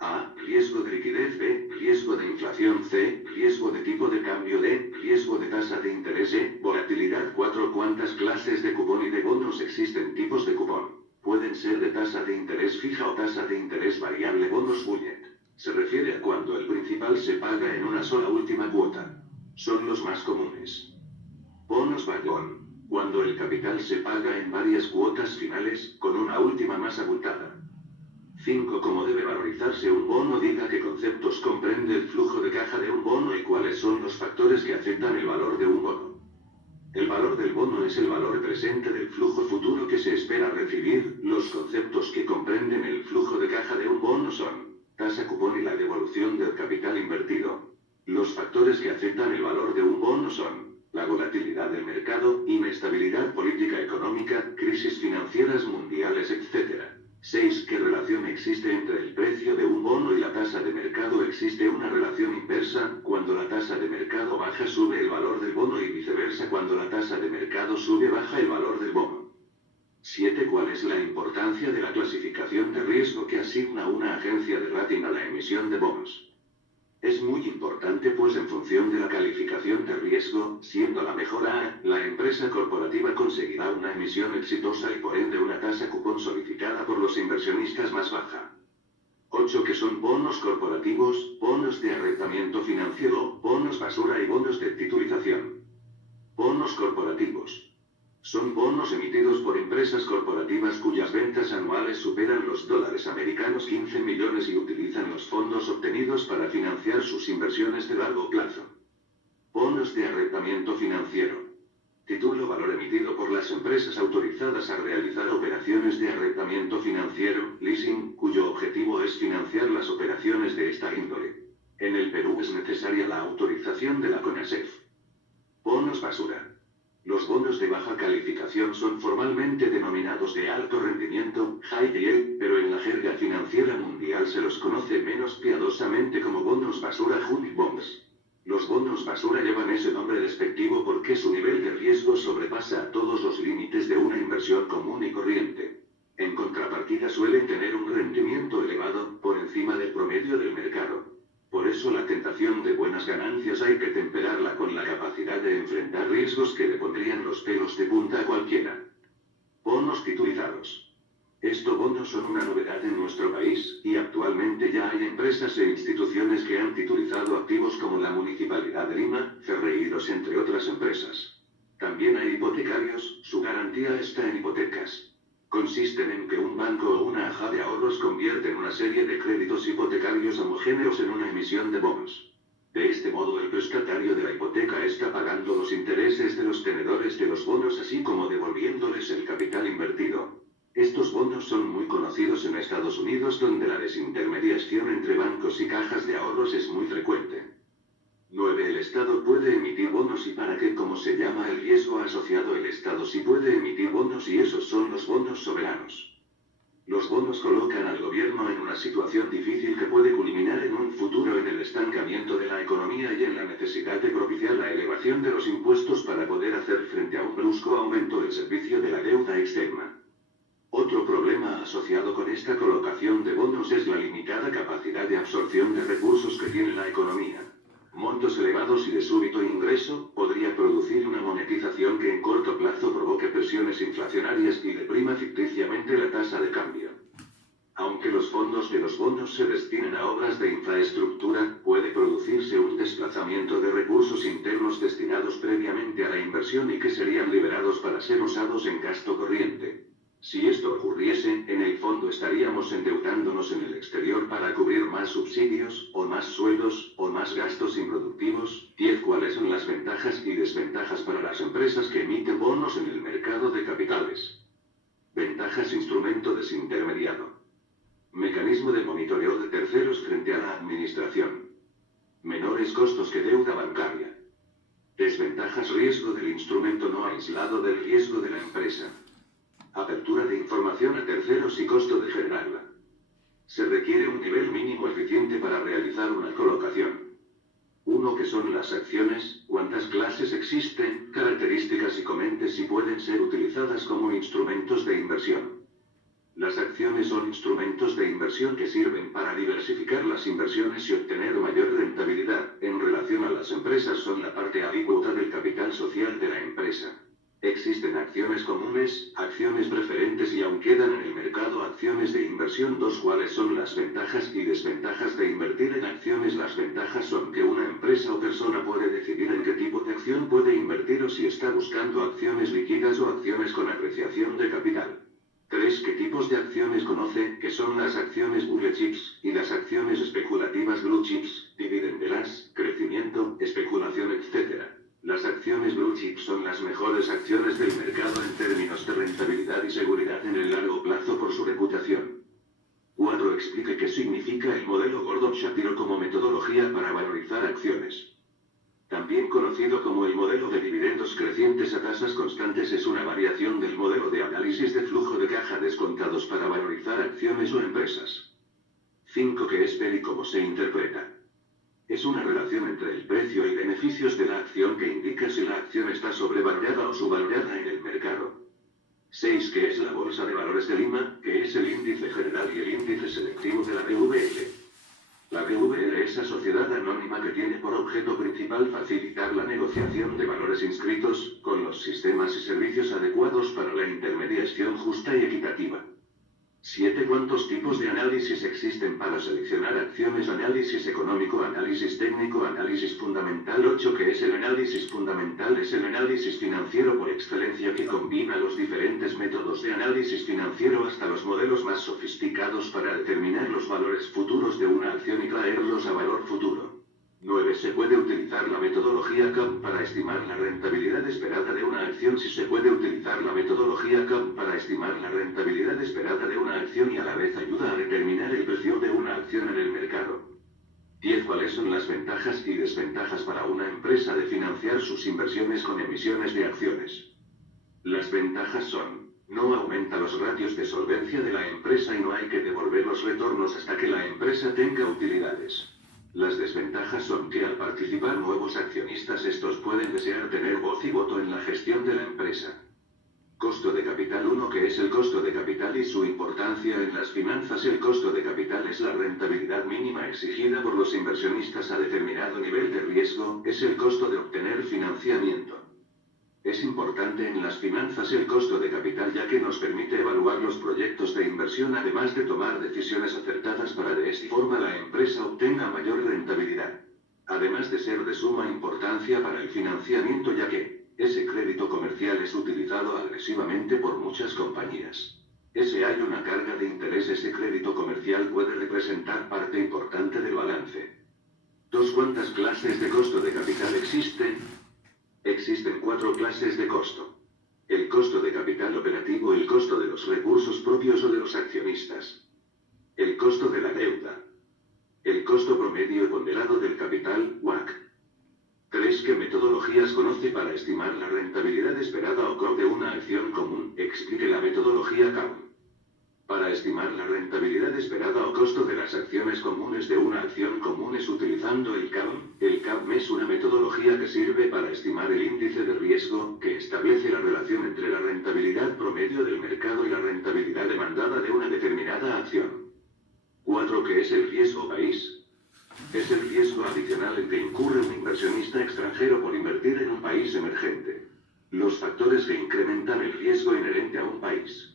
A. Riesgo de liquidez. B. Riesgo de inflación. C. Riesgo de tipo de cambio. D. Riesgo de tasa de interés. E. Volatilidad. 4. ¿Cuántas clases de cupón y de bonos existen? Tipos de cupón. Pueden ser de tasa de interés fija o tasa de interés variable. Bonos bullet. Se refiere a cuando el principal se paga en una sola última cuota. Son los más comunes. Bonos vagón. Cuando el capital se paga en varias cuotas finales, con una última más abultada. 5. Cómo debe valorizarse un bono. Diga qué conceptos comprende el flujo de caja de un bono y cuáles son los factores que afectan el valor de un bono. El valor del bono es el valor presente del flujo futuro que se espera recibir. Los conceptos que comprenden el flujo de caja de un bono son tasa cupón y la devolución del capital invertido. Los factores que afectan el valor de un bono son la volatilidad del mercado, inestabilidad política económica, crisis financieras mundiales, etc. 6. ¿Qué relación existe entre el precio de un bono y la tasa de mercado? Existe una relación inversa. Cuando la tasa de mercado baja, sube el valor del bono y viceversa. Cuando la tasa de mercado sube, baja el valor del bono. 7. ¿Cuál es la importancia de la clasificación de riesgo que asigna una agencia de rating a la emisión de bonos? Es muy importante, pues en función de la calificación de riesgo, siendo la mejor A, la empresa corporativa conseguirá una emisión exitosa y por ende una tasa cupón solicitada por los inversionistas más baja. 8. ¿Qué son bonos corporativos, bonos de arrendamiento financiero, bonos basura y bonos de titulización? Bonos corporativos. Son bonos emitidos por empresas corporativas cuyas ventas anuales superan los $americanos 15 millones y utilizan los fondos obtenidos para financiar sus inversiones de largo plazo. Bonos de arrendamiento financiero. Título valor emitido por las empresas autorizadas a realizar operaciones de arrendamiento financiero, leasing, cuyo objetivo es financiar las operaciones de esta índole. En el Perú es necesaria la autorización de la CONASEF. Bonos basura. Los bonos de baja calificación son formalmente denominados de alto rendimiento, high yield, pero en la jerga financiera mundial se los conoce menos piadosamente como bonos basura, junk bonds. Los bonos basura llevan ese nombre despectivo porque su nivel de riesgo sobrepasa todos los límites de una inversión común y corriente. En contrapartida suelen tener un rendimiento elevado, por encima del promedio del mercado. Por eso la tentación de buenas ganancias hay que temperarla con la capacidad de enfrentar riesgos que le pondrían los pelos de punta a cualquiera. Bonos titulizados. Estos bonos son una novedad en nuestro país, y actualmente ya hay empresas e instituciones que han titulizado activos como la Municipalidad de Lima, Ferreiros, entre otras empresas. También hay hipotecarios, su garantía está en hipotecas. Consisten en que un banco o una caja de ahorros convierten una serie de créditos hipotecarios homogéneos en una emisión de bonos. De este modo el prestatario de la hipoteca está pagando los intereses de los tenedores de los bonos así como devolviéndoles el capital invertido. Estos bonos son muy conocidos en Estados Unidos, donde la desintermediación entre bancos y cajas de ahorros es muy frecuente. 9. El Estado puede emitir bonos. ¿Y para qué? ¿Cómo se llama el riesgo asociado? El Estado sí puede emitir bonos y esos son los bonos soberanos. Los bonos colocan al gobierno en una situación difícil que puede culminar en un futuro en el estancamiento de la economía y en la necesidad de propiciar la elevación de los impuestos para poder hacer frente a un brusco aumento del servicio de la deuda externa. Otro problema asociado con esta colocación de bonos es la limitada capacidad de absorción de recursos que tiene la economía. Montos elevados y de súbito ingreso podría producir una monetización que en corto plazo provoque presiones inflacionarias y deprima ficticiamente la tasa de cambio. Aunque los fondos de los bonos se destinen a obras de infraestructura, puede producirse un desplazamiento de recursos internos destinados previamente a la inversión y que serían liberados para ser usados en gasto corriente. Si esto ocurriese, en el fondo estaríamos endeudándonos en el exterior para cubrir más subsidios, o más sueldos, o más gastos improductivos. 10. ¿Cuáles son las ventajas y desventajas para las empresas que emiten bonos en el mercado de capitales? Ventajas: instrumento desintermediado. Mecanismo de monitoreo de terceros frente a la administración. Menores costos que deuda bancaria. Desventajas: riesgo del instrumento no aislado del riesgo de la empresa. Apertura de información a terceros y costo de generarla. Se requiere un nivel mínimo eficiente para realizar una colocación. 1. ¿Qué son las acciones? ¿Cuántas clases existen? Características y comente si pueden ser utilizadas como instrumentos de inversión. Las acciones son instrumentos de inversión que sirven para diversificar las inversiones y obtener mayor rentabilidad. En relación a las empresas, son la parte alícuota del capital social de la empresa. Existen acciones comunes, acciones preferentes y aún quedan en el mercado acciones de inversión. ¿Cuáles son las ventajas y desventajas de invertir en acciones? Las ventajas son que una empresa o persona puede decidir en qué tipo de acción puede invertir o si está buscando acciones líquidas o acciones con apreciación de capital. 3. ¿Qué tipos de acciones conoce? Que son las acciones Blue Chips y las acciones especulativas Blue Chips, dividenderas, crecimiento, especulación, etc. Las acciones Blue Chips son las mejores acciones del mercado en términos de rentabilidad y seguridad en el largo plazo por su reputación. 4. Explique qué significa el modelo Gordon-Shapiro como metodología para valorizar acciones. También conocido como el modelo de dividendos crecientes a tasas constantes, es una variación del modelo de análisis de flujo de caja descontados para valorizar acciones o empresas. 5. ¿Qué es PER y cómo se interpreta? Es una relación entre el precio y beneficios de la acción que indica si la acción está sobrevalorada o subvalorada en el mercado. 6. ¿Qué es la Bolsa de Valores de Lima? ¿Qué es el índice general y el índice selectivo de la BVL? La BVL es la sociedad anónima que tiene por objeto principal facilitar la negociación de valores inscritos, con los sistemas y servicios adecuados para la intermediación justa y equitativa. 7. ¿Cuántos tipos de análisis existen para seleccionar acciones? Análisis económico, análisis técnico, análisis fundamental. 8. ¿Qué es el análisis fundamental? Es el análisis financiero por excelencia que combina los diferentes métodos de análisis financiero hasta los modelos más sofisticados para determinar los valores futuros de una acción y traerlos a valor futuro. 9. ¿Se puede utilizar la metodología CAP para estimar la rentabilidad esperada de una acción? Sí, se puede utilizar la metodología CAP para estimar la rentabilidad esperada de una acción y a la vez ayuda a determinar el precio de una acción en el mercado. 10. ¿Cuáles son las ventajas y desventajas para una empresa de financiar sus inversiones con emisiones de acciones? Las ventajas son: no aumenta los ratios de solvencia de la empresa y no hay que devolver los retornos hasta que la empresa tenga utilidades. Las desventajas son que al participar nuevos accionistas, estos pueden desear tener voz y voto en la gestión de la empresa. Costo de capital. 1. ¿Qué es el costo de capital y su importancia en las finanzas? El costo de capital es la rentabilidad mínima exigida por los inversionistas a determinado nivel de riesgo, es el costo de obtener financiamiento. Es importante en las finanzas el costo de capital, ya que nos permite evaluar los proyectos de inversión además de tomar decisiones acertadas para de esta forma la empresa obtenga mayor rentabilidad. Además de ser de suma importancia para el financiamiento, ya que ese crédito comercial es utilizado agresivamente por muchas compañías. Hay una carga de interés. Ese crédito comercial puede representar parte importante del balance. 2. ¿Cuántas clases de costo de capital existen? Existen 4 clases de costo. El costo de capital operativo, el costo de los recursos propios o de los accionistas. El costo de la deuda. El costo promedio ponderado del capital, WACC. 3. ¿Qué metodologías conoce para estimar la rentabilidad esperada o COP de una acción común? Explique la metodología CAP. Para estimar la rentabilidad esperada o costo de las acciones comunes de una acción común es utilizando el CAM. El CAM es una metodología que sirve para estimar el índice de riesgo, que establece la relación entre la rentabilidad promedio del mercado y la rentabilidad demandada de una determinada acción. 4. ¿Qué es el riesgo país? Es el riesgo adicional en que incurre un inversionista extranjero por invertir en un país emergente. Los factores que incrementan el riesgo inherente a un país.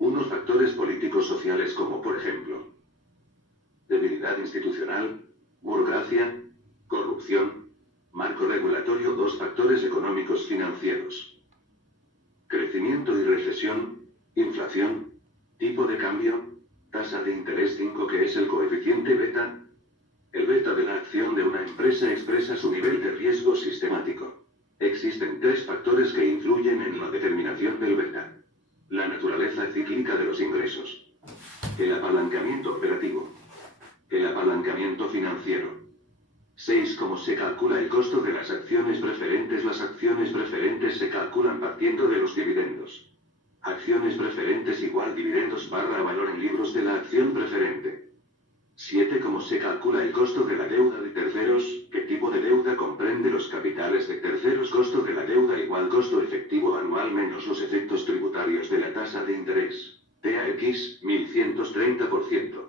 Unos factores políticos sociales como por ejemplo debilidad institucional, burocracia, corrupción, marco regulatorio. 2. Factores económicos financieros. Crecimiento y recesión, inflación, tipo de cambio, tasa de interés. 5. ¿Qué es el coeficiente beta? El beta de la acción de una empresa expresa su nivel de riesgo sistemático. Existen 3 factores que influyen en la determinación del beta. La naturaleza cíclica de los ingresos. El apalancamiento operativo. El apalancamiento financiero. 6. ¿Cómo se calcula el costo de las acciones preferentes? Las acciones preferentes se calculan partiendo de los dividendos. Acciones preferentes igual dividendos barra valor en libros de la acción preferente. 7. ¿Cómo se calcula el costo de la deuda de terceros? ¿Qué tipo de deuda comprende los capitales de terceros? Costo de la deuda igual costo efectivo anual menos los efectos tributarios de la tasa de interés. TAX, 1130%.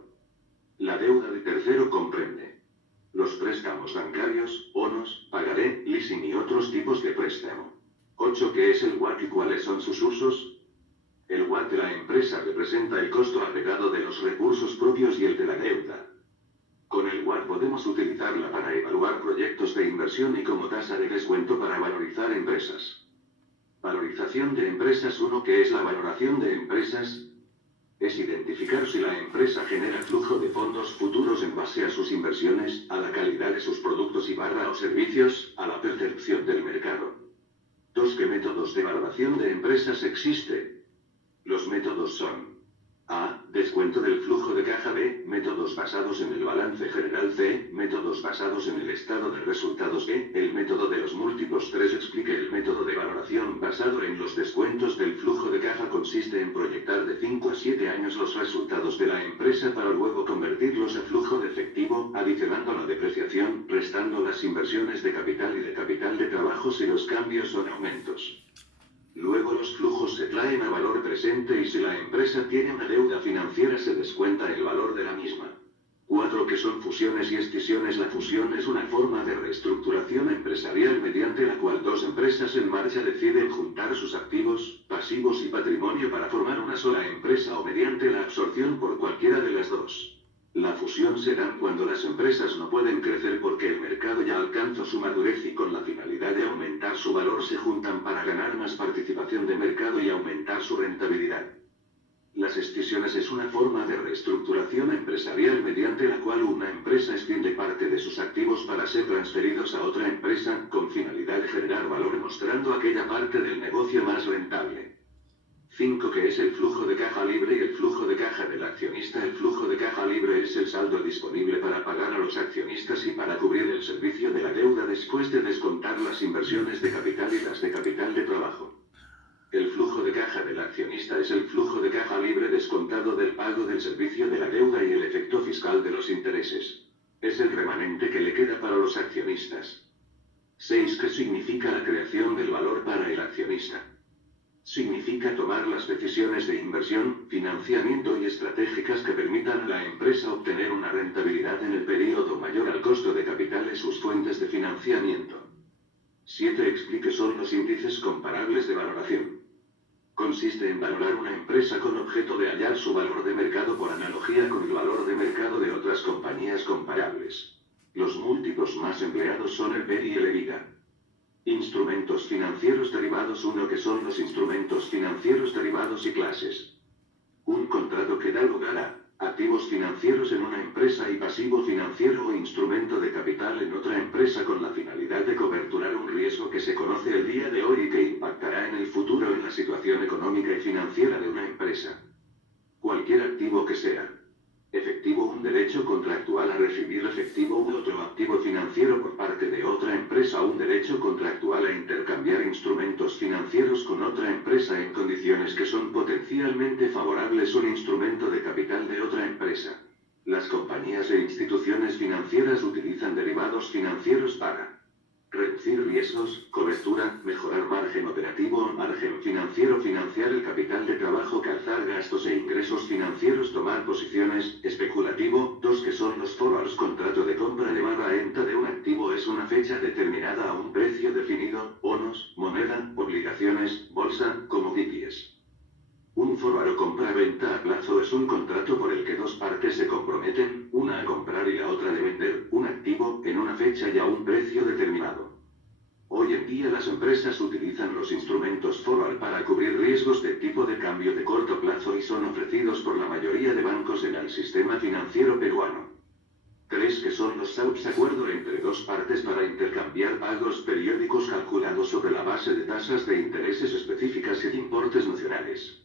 La deuda de tercero comprende los préstamos bancarios, bonos, pagaré, leasing y otros tipos de préstamo. 8. ¿Qué es el WACC y cuáles son sus usos? El WACC de la empresa representa el costo agregado de los recursos propios y el de la deuda. Con el WACC podemos utilizarla para evaluar proyectos de inversión y como tasa de descuento para valorizar empresas. Valorización de empresas. 1. ¿Qué es la valoración de empresas? Es identificar si la empresa genera flujo de fondos futuros en base a sus inversiones, a la calidad de sus productos o servicios, a la percepción del mercado. 2. ¿Qué métodos de valoración de empresas existe? Los métodos son: A. Descuento del flujo de caja. B. Métodos basados en el balance general. C. Métodos basados en el estado de resultados. E. El método de los múltiplos. 3. Explique el método de valoración basado en los descuentos del flujo de caja. Consiste en proyectar de 5 a 7 años los resultados de la empresa para luego convertirlos a flujo de efectivo, adicionando la depreciación, restando las inversiones de capital y de capital de trabajo si los cambios son aumentos. Luego los flujos se traen a valor presente y si la empresa tiene una deuda financiera se descuenta el valor de la misma. 4. ¿Qué son fusiones y escisiones? La fusión es una forma de reestructuración empresarial mediante la cual dos empresas en marcha deciden juntar sus activos, pasivos y patrimonio para formar una sola empresa o mediante la absorción por cualquiera de las dos. La fusión se da cuando las empresas no pueden crecer porque el mercado ya alcanzó su madurez y con la finalidad de aumentar su valor se juntan para ganar más participación de mercado y aumentar su rentabilidad. Las escisiones es una forma de reestructuración empresarial mediante la cual una empresa escinde parte de sus activos para ser transferidos a otra empresa, con finalidad de generar valor mostrando aquella parte del negocio más rentable. 5. ¿Qué es el flujo de caja libre y el flujo de caja del accionista? El flujo de caja libre es el saldo disponible para pagar a los accionistas y para cubrir el servicio de la deuda después de descontar las inversiones de capital y las de capital de trabajo. El flujo de caja del accionista es el flujo de caja libre descontado del pago del servicio de la deuda y el efecto fiscal de los intereses. Es el remanente que le queda para los accionistas. 6. ¿Qué significa la creación del valor para el accionista? Significa tomar las decisiones de inversión, financiamiento y estratégicas que permitan a la empresa obtener una rentabilidad en el periodo mayor al costo de capital y sus fuentes de financiamiento. 7. Explique son los índices comparables de valoración. Consiste en valorar una empresa con objeto de hallar su valor de mercado por analogía con el valor de mercado de otras compañías comparables. Los múltiplos más empleados son el PER y el EBITDA. Instrumentos financieros derivados. 1. ¿Qué son los instrumentos financieros derivados y clases? Un contrato que da lugar a activos financieros en una empresa y pasivo financiero o instrumento de capital en otra empresa con la finalidad de coberturar un riesgo que se conoce el día de hoy y que impactará en el futuro en la situación económica y financiera de una empresa. Cualquier activo que sea efectivo, un derecho contractual a recibir efectivo u otro activo financiero por parte de otra empresa, un derecho contractual a intercambiar instrumentos financieros con otra empresa en condiciones que son potencialmente favorables, un instrumento de capital de otra empresa. Las compañías e instituciones financieras utilizan derivados financieros para reducir riesgos, cobertura, mejorar margen operativo o margen financiero, financiar el capital de trabajo, calzar gastos e ingresos financieros, tomar posiciones, especulativo. 2. ¿Qué son los forwards? Contrato de compra-venta de un activo es una fecha determinada a un precio definido, bonos, moneda, obligaciones, bolsa, commodities. Un forward o compra-venta a plazo es un contrato por el que dos partes se comprometen, una a comprar y la otra de vender, un activo, en una fecha y a un precio determinado. Hoy en día las empresas utilizan los instrumentos forward para cubrir riesgos de tipo de cambio de corto plazo y son ofrecidos por la mayoría de bancos en el sistema financiero peruano. 3. ¿Qué son los swaps? Acuerdo entre dos partes para intercambiar pagos periódicos calculados sobre la base de tasas de intereses específicas y importes nacionales.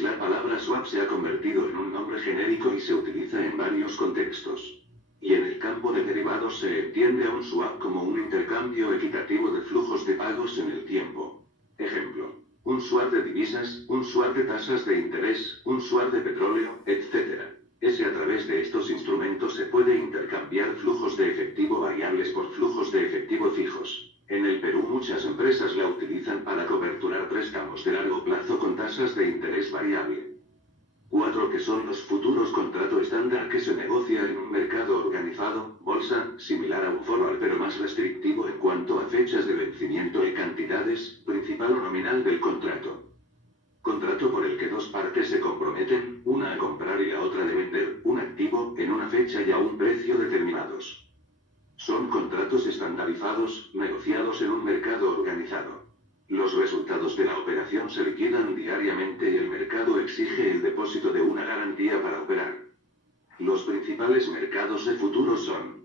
La palabra swap se ha convertido en un nombre genérico y se utiliza en varios contextos. Y en el campo de derivados se entiende a un swap como un intercambio equitativo de flujos de pagos en el tiempo. Ejemplo: un swap de divisas, un swap de tasas de interés, un swap de petróleo, etc. A través de estos instrumentos se puede intercambiar flujos de efectivo variables por flujos de efectivo fijos. En el Perú muchas empresas la utilizan para coberturar préstamos de largo plazo con tasas de interés variable. 4. ¿Qué son los futuros? Contrato estándar que se negocia en un mercado organizado, bolsa, similar a un forward pero más restrictivo en cuanto a fechas de vencimiento y cantidades, partes se comprometen, una a comprar y la otra de vender un activo en una fecha y a un precio determinados. Son contratos estandarizados, negociados en un mercado organizado. Los resultados de la operación se liquidan diariamente y el mercado exige el depósito de una garantía para operar. Los principales mercados de futuros son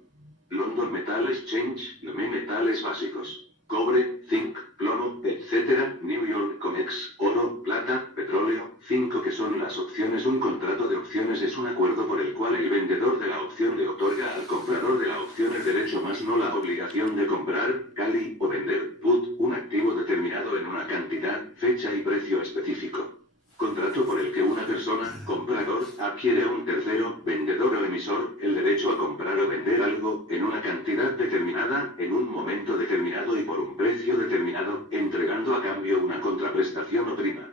London Metal Exchange, LME metales básicos, cobre, zinc, plomo, etc., New York COMEX, oro, plata, petróleo, 5 que son las opciones. Un contrato de opciones es un acuerdo por el cual el vendedor de la opción le otorga al comprador de la opción el derecho más no la obligación de comprar, cali, o vender, put, un activo determinado en una cantidad, fecha y precio específico. Contrato por el que una persona, comprador, adquiere a un tercero, vendedor o emisor, el derecho a comprar o vender algo, en una cantidad determinada, en un momento determinado y por un precio determinado, entregando a cambio una contraprestación o prima.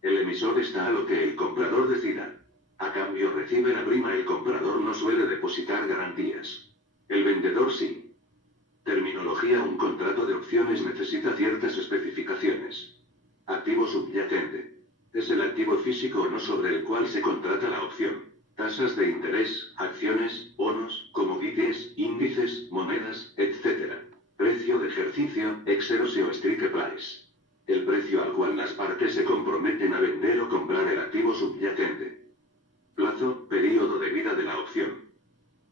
El emisor está a lo que el comprador decida. A cambio recibe la prima. El comprador no suele depositar garantías. El vendedor sí. Terminología. Un contrato de opciones necesita ciertas especificaciones. Activo subyacente. Es el activo físico o no sobre el cual se contrata la opción. Tasas de interés, acciones, bonos, commodities, índices, monedas, etc. Precio de ejercicio, ex-erosio o strike price. El precio al cual las partes se comprometen a vender o comprar el activo subyacente. Plazo, período de vida de la opción.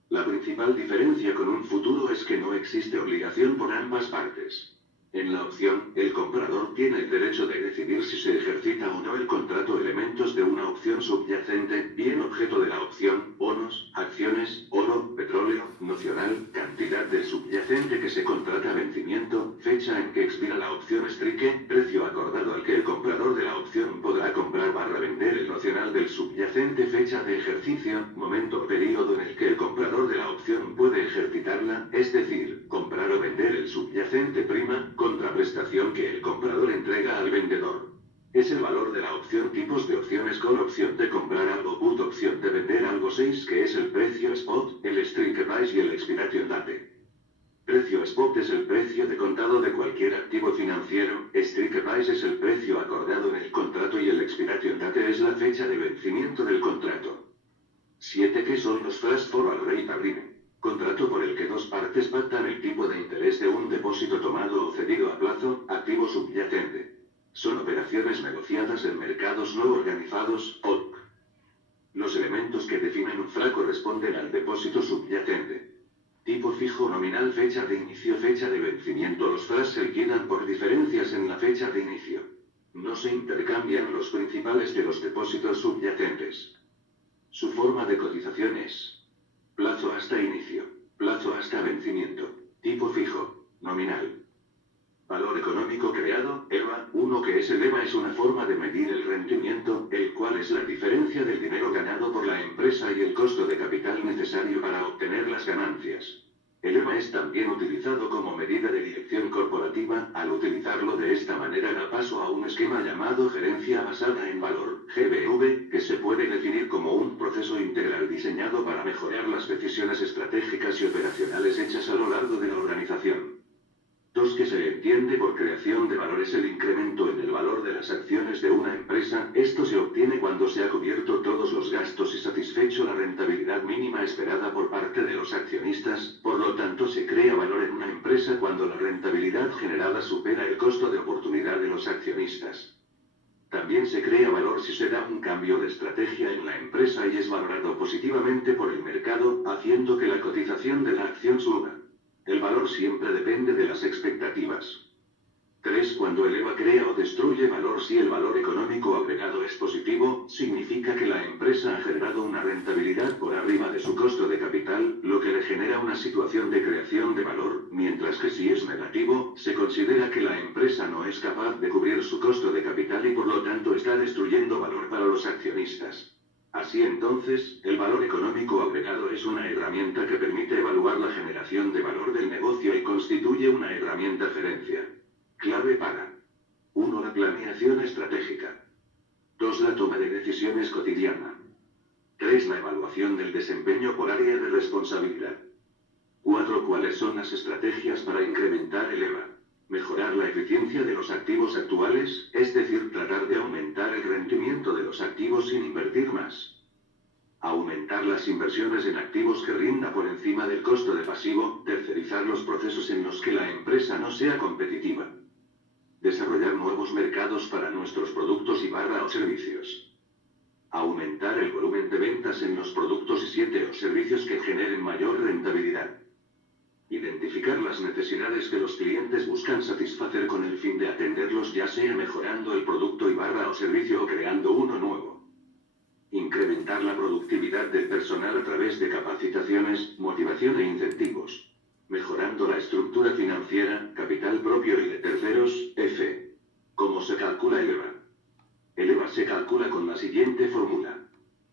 La principal diferencia con un futuro es que no existe obligación por ambas partes. En la opción, el comprador tiene el derecho de decidir si se ejercita o no el contrato. Elementos de una opción subyacente, bien objeto de la opción, bonos, acciones, oro, petróleo, nocional, cantidad del subyacente que se contrata, vencimiento, fecha en que expira la opción, strike, precio acordado al que el comprador de la opción podrá comprar / vender el nocional del subyacente, fecha de ejercicio, momento o período en el que el comprador de la opción puede ejercitarla, es decir, comprar o vender el subyacente, prima, contraprestación que el comprador entrega al vendedor. Es el valor de la opción. Tipos de opciones: con opción de comprar algo, put, opción de vender algo, 6 que es el precio spot, el strike price y el expiration date. Precio spot es el precio de contado de cualquier activo financiero, strike price es el precio acordado en el contrato y el expiration date es la fecha de vencimiento del contrato. 7 que son los fast forward rate agreement. Contrato por el que dos partes pactan el tipo de interés de un depósito tomado o cedido a plazo, activo subyacente. Son operaciones negociadas en mercados no organizados, OTC. Los elementos que definen un FRA corresponden al depósito subyacente. Tipo fijo, nominal, fecha de inicio, fecha de vencimiento. Los FRAs se liquidan por diferencias en la fecha de inicio. No se intercambian los principales de los depósitos subyacentes. Su forma de cotización es plazo hasta inicio, plazo hasta vencimiento, tipo fijo, nominal. Valor económico creado, EVA. 1 que es el EVA es una forma de medir el rendimiento, el cual es la diferencia del dinero ganado por la empresa y el costo de capital necesario para obtener las ganancias. El EVA es también utilizado como medida de dirección corporativa. Al utilizarlo de esta manera da paso a un esquema llamado gerencia basada en valor, GBV, que se puede definir como un proceso integral diseñado para mejorar las decisiones estratégicas y operacionales hechas a lo largo de la organización. 2 que se entiende por creación de valor es el incremento en el valor de las acciones de una empresa. Esto se obtiene cuando se ha cubierto todos los gastos y satisfecho la rentabilidad mínima esperada por parte de los accionistas. Por lo tanto, se crea valor en una empresa cuando la rentabilidad generada supera el costo de oportunidad de los accionistas. También se crea valor si se da un cambio de estrategia en la empresa y es valorado positivamente por el mercado, haciendo que la cotización de la acción suba. El valor siempre depende de las expectativas. 3. Cuando el EVA crea o destruye valor. Si el valor económico agregado es positivo, significa que la empresa ha generado una rentabilidad por arriba de su costo de capital, lo que le genera una situación de creación de valor, mientras que si es negativo, se considera que la empresa no es capaz de cubrir su costo de capital y por lo tanto está destruyendo valor para los accionistas. Así entonces, el valor económico agregado es una herramienta que permite evaluar la generación de valor del negocio y constituye una herramienta gerencia. Clave para 1. La planeación estratégica. 2. La toma de decisiones cotidiana. 3. La evaluación del desempeño por área de responsabilidad. 4. ¿Cuáles son las estrategias para incrementar el EVA? Mejorar la eficiencia de los activos actuales, es decir, tratar de aumentar el rendimiento de los activos sin invertir más. Aumentar las inversiones en activos que rinda por encima del costo de pasivo, tercerizar los procesos en los que la empresa no sea competitiva. Desarrollar nuevos mercados para nuestros productos o servicios. Aumentar el volumen de ventas en los productos o servicios que generen mayor rentabilidad. Identificar las necesidades que los clientes buscan satisfacer con el fin de atenderlos, ya sea mejorando el producto o servicio o creando uno nuevo. Incrementar la productividad del personal a través de capacitaciones, motivación e incentivos. Mejorando la estructura financiera, capital propio y de terceros, F. ¿Cómo se calcula el EVA? El EVA se calcula con la siguiente fórmula.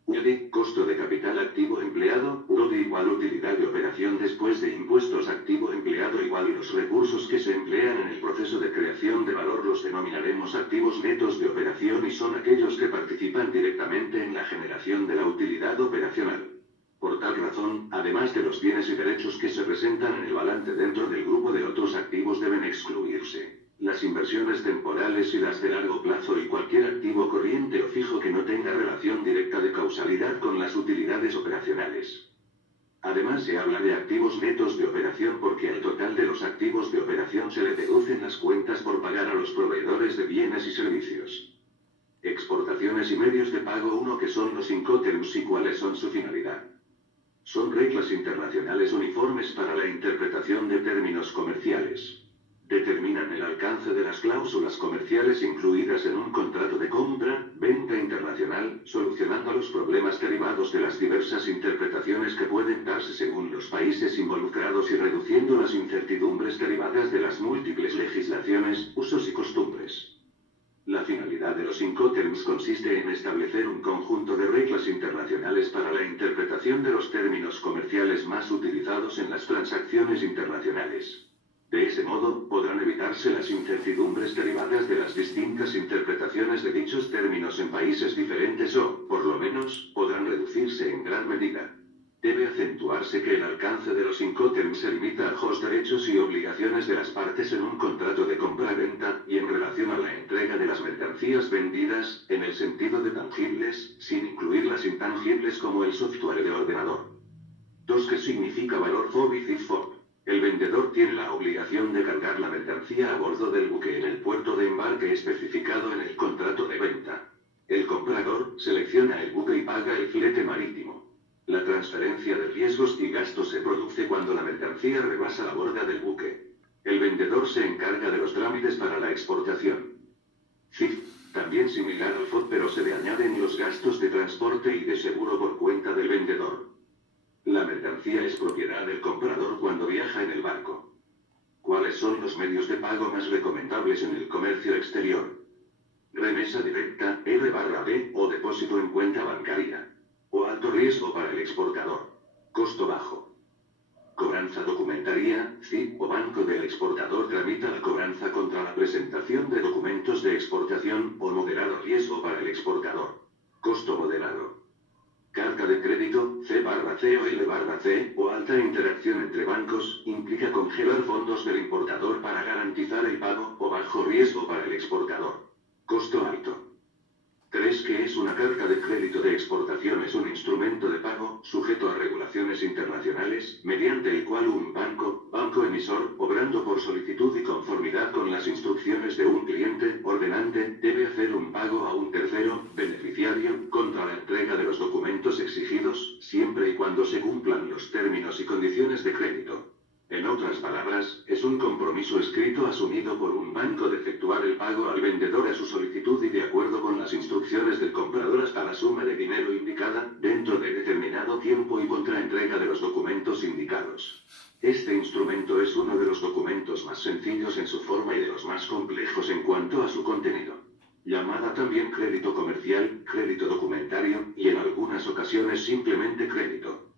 UDI, costo de capital activo empleado, UDI igual utilidad de operación después de impuestos activo empleado igual los recursos que se emplean en el proceso de creación de valor los denominaremos activos netos de operación y son aquellos que participan directamente en la generación de la utilidad operacional. Por tal razón, además de los bienes y derechos que se presentan en el balance dentro del grupo de otros activos deben excluirse las inversiones temporales y las de largo plazo y cualquier activo corriente o fijo que no tenga relación directa de causalidad con las utilidades operacionales. Además se habla de activos netos de operación porque al total de los activos de operación se le deducen las cuentas por pagar a los proveedores de bienes y servicios. Exportaciones y medios de pago. 1. ¿Qué son los Incoterms y cuáles son su finalidad? Son reglas internacionales uniformes para la interpretación de términos comerciales. Determinan el alcance de las cláusulas comerciales incluidas en un contrato de compra, venta internacional, solucionando los problemas derivados de las diversas interpretaciones que pueden darse según los países involucrados y reduciendo las incertidumbres derivadas de las múltiples legislaciones, usos y costumbres. La finalidad de los Incoterms consiste en establecer un conjunto de reglas internacionales para la interpretación de los términos comerciales más utilizados en las transacciones internacionales. De ese modo, podrán evitarse las incertidumbres derivadas de las distintas interpretaciones de dichos términos en países diferentes o, por lo menos, podrán reducirse en gran medida. Debe acentuarse que el alcance de los Incoterms se limita a los derechos y obligaciones de las partes en un contrato de compra-venta, y en relación a la entrega de las mercancías vendidas, en el sentido de tangibles, sin incluir las intangibles como el software de ordenador. 2. ¿Qué significa valor FOB y CIF-FOB? El vendedor tiene la obligación de cargar la mercancía a bordo del buque en el puerto de embarque especificado en el contrato de venta. El comprador selecciona el buque y paga el flete marítimo. La transferencia de riesgos y gastos se produce cuando la mercancía rebasa la borda del buque. El vendedor se encarga de los trámites para la exportación. CIF, también similar al FOB, pero se le añaden los gastos de transporte y de seguro por cuenta del vendedor. La mercancía es propiedad del comprador cuando viaja en el barco. ¿Cuáles son los medios de pago más recomendables en el comercio exterior? Remesa directa, R/B, o depósito en cuenta bancaria. O alto riesgo para el exportador. Costo bajo. Cobranza documentaria, CIF o banco del exportador tramita la cobranza contra la presentación de documentos de exportación, o moderado riesgo para el exportador. Costo moderado. Carta de crédito, C/C o L/C, o alta interacción entre bancos, implica congelar fondos del importador para garantizar el pago, o bajo riesgo para el exportador. Costo alto. 3. ¿Qué es una carta de crédito de exportación? Es un instrumento de pago, sujeto a regulaciones internacionales, mediante el cual un banco emisor, obrando por solicitud y conformidad con las instrucciones de un cliente, ordenante, debe hacer un pago a un tercero, beneficiario, contra la entrega de los documentos exigidos, siempre y cuando se cumplan los términos y condiciones de crédito. En otras palabras, es un compromiso escrito asumido por un banco de efectuar el pago al vendedor a su solicitud y de acuerdo con las instrucciones del comprador hasta la suma de dinero indicada, dentro de determinado tiempo y contra entrega de los documentos indicados. Este instrumento es uno de los documentos más sencillos en su forma y de los más complejos en cuanto a su contenido. Llamada también crédito comercial, crédito documentario, y en algunas ocasiones simplemente crédito.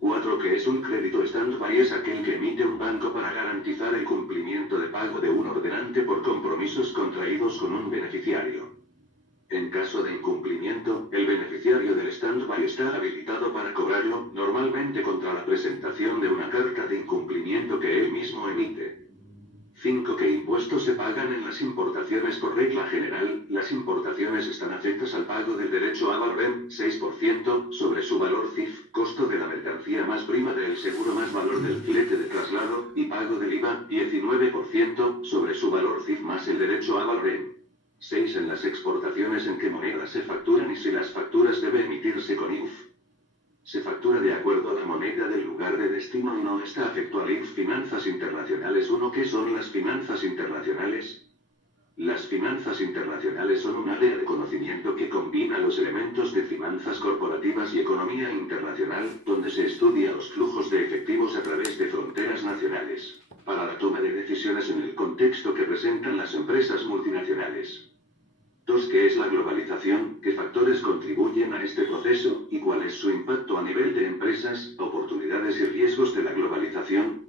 4. ¿Qué es un crédito stand-by? Es aquel que emite un banco para garantizar el cumplimiento de pago de un ordenante por compromisos contraídos con un beneficiario. En caso de incumplimiento, el beneficiario del stand-by está habilitado para cobrarlo, normalmente contra la presentación de una carta de incumplimiento que él mismo emite. 5. ¿Qué impuestos se pagan en las importaciones? Por regla general, las importaciones están afectas al pago del derecho a barrem, 6%, sobre su valor CIF, costo de la mercancía más prima del seguro más valor del flete de traslado, y pago del IVA, 19%, sobre su valor CIF más el derecho a barrem. 6. En las exportaciones, ¿en qué moneda se facturan y si las facturas deben emitirse con IUF? Se factura de acuerdo a la moneda del lugar de destino y no está afecto al IUF. Finanzas internacionales 1. ¿Qué son las finanzas internacionales? Las finanzas internacionales son un área de conocimiento que combina los elementos de finanzas corporativas y economía internacional, donde se estudia los flujos de efectivos a través de fronteras nacionales, para la toma de decisiones en el contexto que presentan las empresas multinacionales. 2. ¿Qué es la globalización? ¿Qué factores contribuyen a este proceso? ¿Y cuál es su impacto a nivel de empresas, oportunidades y riesgos de la globalización?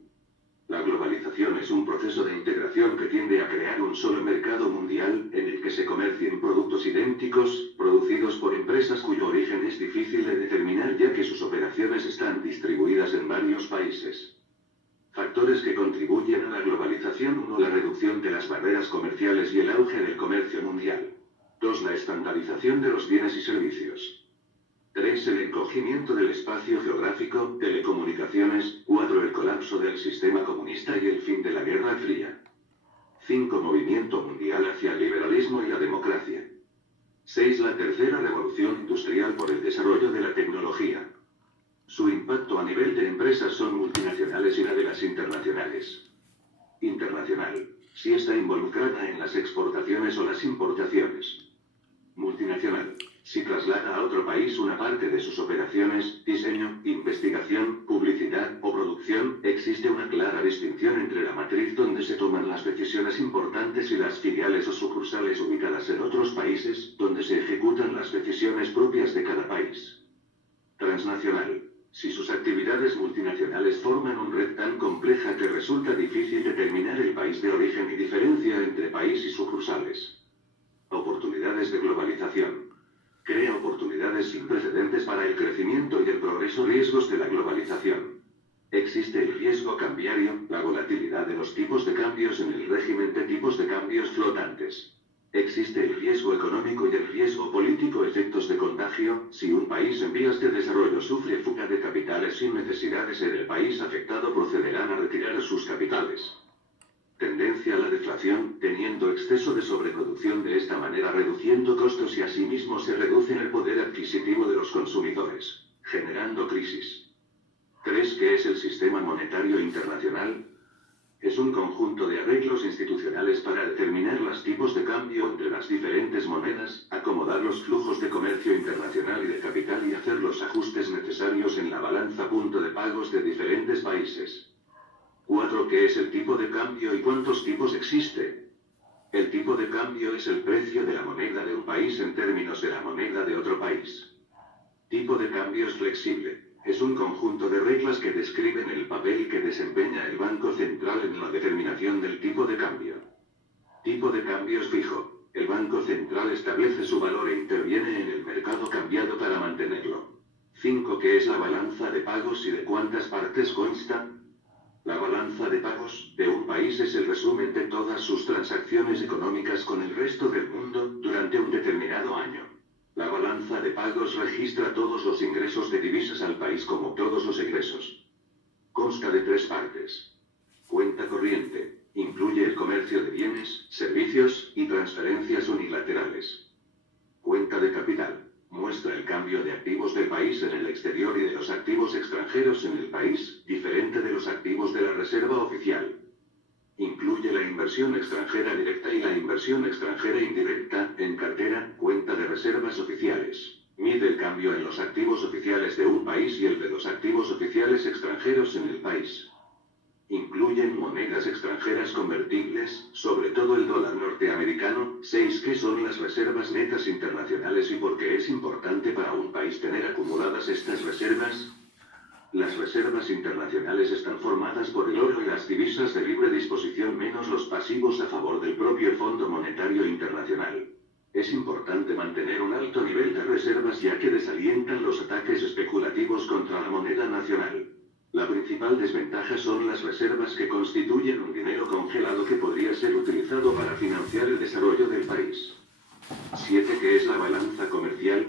La globalización es un proceso de integración que tiende a crear un solo mercado mundial, en el que se comercien productos idénticos, producidos por empresas cuyo origen es difícil de determinar ya que sus operaciones están distribuidas en varios países. Factores que contribuyen a la globalización. 1. La reducción de las barreras comerciales y el auge del comercio mundial. 2. La estandarización de los bienes y servicios. 3. El encogimiento del espacio geográfico, telecomunicaciones. 4. El colapso del sistema comunista y el fin de la Guerra Fría. 5. Movimiento mundial hacia el liberalismo y la democracia. 6. La tercera revolución industrial por el desarrollo de la tecnología. Su impacto a nivel de empresas son multinacionales y la de las internacionales. Internacional, si está involucrada en las exportaciones o las importaciones. Multinacional, si traslada a otro país una parte de sus operaciones, diseño, investigación, publicidad o producción. Existe una clara distinción entre la matriz donde se toman las decisiones importantes y las filiales o sucursales ubicadas en otros países, donde se ejecutan las decisiones propias de cada país. Transnacional, si sus actividades multinacionales forman una red tan compleja que resulta difícil determinar el país de origen y diferencia entre país y sucursales. Oportunidades de globalización. Crea oportunidades sin precedentes para el crecimiento y el progreso. Riesgos de la globalización. Existe el riesgo cambiario, la volatilidad de los tipos de cambios en el régimen de tipos de cambios flotantes. Existe el riesgo económico y el riesgo político. Efectos de contagio. Si un país en vías de desarrollo sufre fuga de capitales sin necesidades en el país afectado, procederán a retirar sus capitales. Tendencia a la deflación, teniendo exceso de sobreproducción, de esta manera reduciendo costos y asimismo se reduce el poder adquisitivo de los consumidores, generando crisis. 3. ¿Qué es el sistema monetario internacional? Es un conjunto de arreglos institucionales para determinar los tipos de cambio entre las diferentes monedas, acomodar los flujos de comercio internacional y de capital y hacer los ajustes necesarios en la balanza punto de pagos de diferentes países. 4. ¿Qué es el tipo de cambio y cuántos tipos existe? El tipo de cambio es el precio de la moneda de un país en términos de la moneda de otro país. Tipo de cambio es flexible. Es un conjunto de reglas que describen el papel que desempeña el Banco Central en la determinación del tipo de cambio. Tipo de cambio es fijo. El Banco Central establece su valor e interviene en el mercado cambiario para mantenerlo. 5. ¿Qué es la balanza de pagos y de cuántas partes consta? La balanza de pagos de un país es el resumen de todas sus transacciones económicas con el resto del mundo durante un determinado año. La balanza de pagos registra todos los ingresos de divisas al país como todos los egresos. Consta de 3 partes. Cuenta corriente. Incluye el comercio de bienes, servicios y transferencias unilaterales. Cuenta de capital. Muestra el cambio de activos del país en el exterior y de los activos extranjeros en el país, diferente de los activos de la reserva oficial. Incluye la inversión extranjera directa y la inversión extranjera indirecta, en cartera, cuenta de reservas oficiales. Mide el cambio en los activos oficiales de un país y el de los activos oficiales extranjeros en el país. Incluyen monedas extranjeras convertibles, sobre todo el dólar norteamericano. 6. ¿Qué son las reservas netas internacionales y por qué es importante para un país tener acumuladas estas reservas? Las reservas internacionales están formadas por el oro y las divisas de libre disposición menos los pasivos a favor del propio Fondo Monetario Internacional. Es importante mantener un alto nivel de reservas ya que desalientan los ataques especulativos contra la moneda nacional. La principal desventaja son las reservas que constituyen un dinero congelado que podría ser utilizado para financiar el desarrollo del país. 7. ¿Qué es la balanza comercial?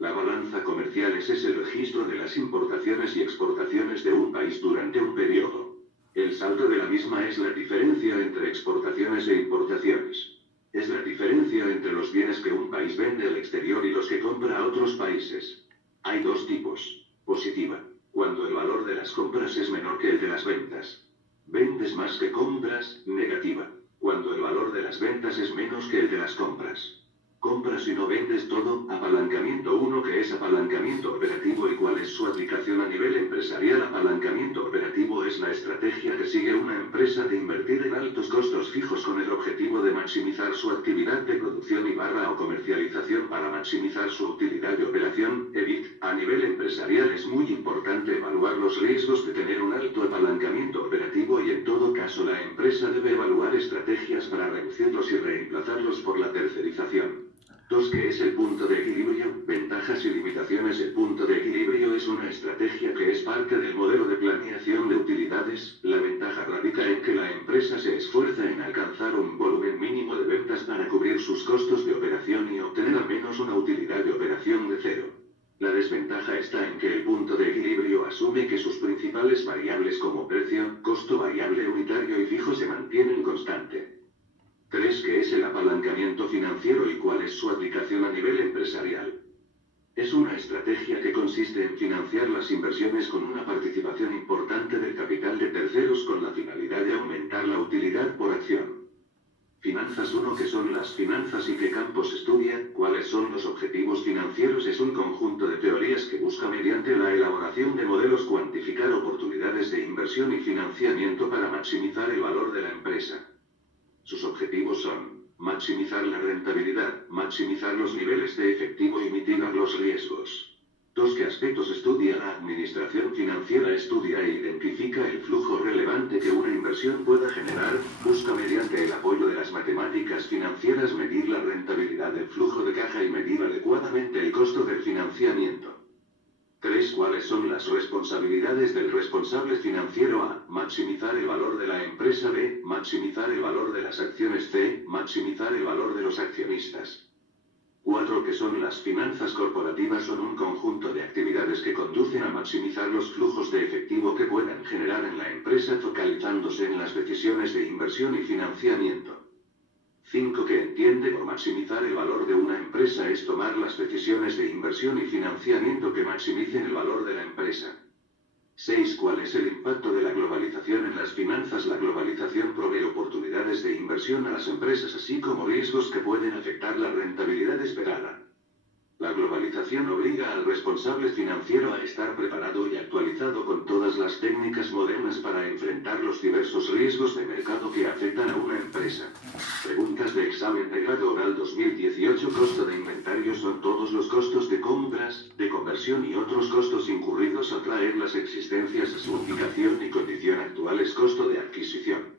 La balanza comercial es el registro de las importaciones y exportaciones de un país durante un periodo. El saldo de la misma es la diferencia entre exportaciones e importaciones. Es la diferencia entre los bienes que un país vende al exterior y los que compra a otros países. Hay dos tipos. Positiva, cuando el valor de las compras es menor que el de las ventas. Vendes más que compras. Negativa, cuando el valor de las ventas es menos que el de las compras. Compras y no vendes todo. Apalancamiento 1. ¿Qué es apalancamiento operativo y cuál es su aplicación a nivel empresarial? Apalancamiento operativo es la estrategia que sigue una empresa de invertir en altos costos fijos con el objetivo de maximizar su actividad de producción y o comercialización para maximizar su utilidad de operación, EBIT. A nivel empresarial es muy importante evaluar los riesgos de tener un alto apalancamiento operativo y en todo caso la empresa debe evaluar estrategias para reducirlos y reemplazarlos por la tercerización. 2. ¿Qué es el punto de equilibrio? Ventajas y limitaciones. El punto de equilibrio es una estrategia que es parte del modelo de planeación de utilidades. La ventaja radica en que la empresa se esfuerza en alcanzar un volumen mínimo de ventas para cubrir sus costos de operación y obtener al menos una utilidad de operación de cero. La desventaja está en que el punto de equilibrio asume que sus principales variables como precio, costo variable unitario y fijo se mantienen constante. 3. ¿Qué es el apalancamiento financiero y cuál es su aplicación a nivel empresarial? Es una estrategia que consiste en financiar las inversiones con una participación importante del capital de terceros con la finalidad de aumentar la utilidad por acción. Finanzas 1. ¿Qué son las finanzas y qué campos estudia? ¿Cuáles son los objetivos financieros? Es un conjunto de teorías que busca mediante la elaboración de modelos cuantificar oportunidades de inversión y financiamiento para maximizar el valor de la empresa. Sus objetivos son maximizar la rentabilidad, maximizar los niveles de efectivo y mitigar los riesgos. 2. ¿Qué aspectos estudia la administración financiera? Estudia e identifica el flujo relevante que una inversión pueda generar, busca mediante el apoyo de las matemáticas financieras medir la rentabilidad del flujo de caja y medir adecuadamente el costo del financiamiento. 3. ¿Cuáles son las responsabilidades del responsable financiero? A. Maximizar el valor de la empresa. B. Maximizar el valor de las acciones. C. Maximizar el valor de los accionistas. 4. ¿Qué son las finanzas corporativas? Son un conjunto de actividades que conducen a maximizar los flujos de efectivo que puedan generar en la empresa focalizándose en las decisiones de inversión y financiamiento. 5. ¿Qué entiende por maximizar el valor de una empresa? Es tomar las decisiones de inversión y financiamiento que maximicen el valor de la empresa. 6. ¿Cuál es el impacto de la globalización en las finanzas? La globalización provee oportunidades de inversión a las empresas así como riesgos que pueden afectar la rentabilidad esperada. La globalización obliga al responsable financiero a estar preparado y actualizado con todas las técnicas modernas para enfrentar los diversos riesgos de mercado que afectan a una empresa. Preguntas de examen de grado oral 2018. Costo de inventario son todos los costos de compras, de conversión y otros costos incurridos al traer las existencias a su ubicación y condición actuales. Costo de adquisición.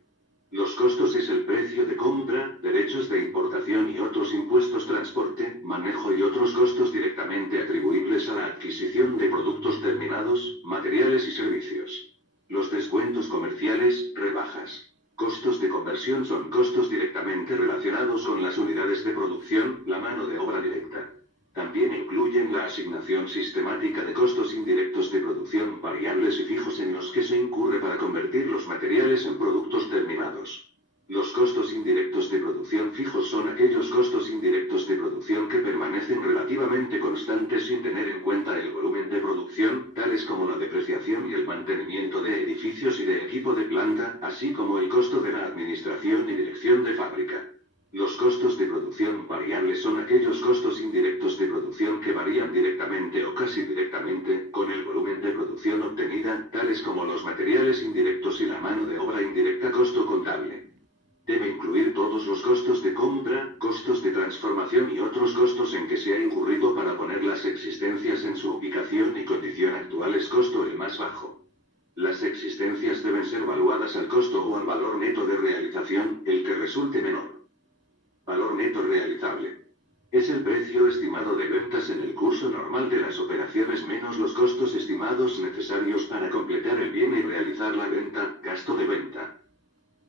Los costos es el precio de compra, derechos de importación y otros impuestos, transporte, manejo y otros costos directamente atribuibles a la adquisición de productos terminados, materiales y servicios. Los descuentos comerciales, rebajas. Costos de conversión son costos directamente relacionados con las unidades de producción, la mano de obra directa. También incluyen la asignación sistemática de costos indirectos de producción variables y fijos en los que se incurre para convertir los materiales en productos terminados. Los costos indirectos de producción fijos son aquellos costos indirectos de producción que permanecen relativamente constantes sin tener en cuenta el volumen de producción, tales como la depreciación y el mantenimiento de edificios y de equipo de planta, así como el costo de la administración y dirección de fábrica. Los costos de producción variables son aquellos costos indirectos de producción que varían directamente o casi directamente con el volumen de producción obtenida, tales como los materiales indirectos y la mano de obra indirecta. Costo contable. Debe incluir todos los costos de compra, costos de transformación y otros costos en que se ha incurrido para poner las existencias en su ubicación y condición actuales. Costo el más bajo. Las existencias deben ser valuadas al costo o al valor neto de realización, el que resulte menor. Valor neto realizable. Es el precio estimado de ventas en el curso normal de las operaciones menos los costos estimados necesarios para completar el bien y realizar la venta, gasto de venta.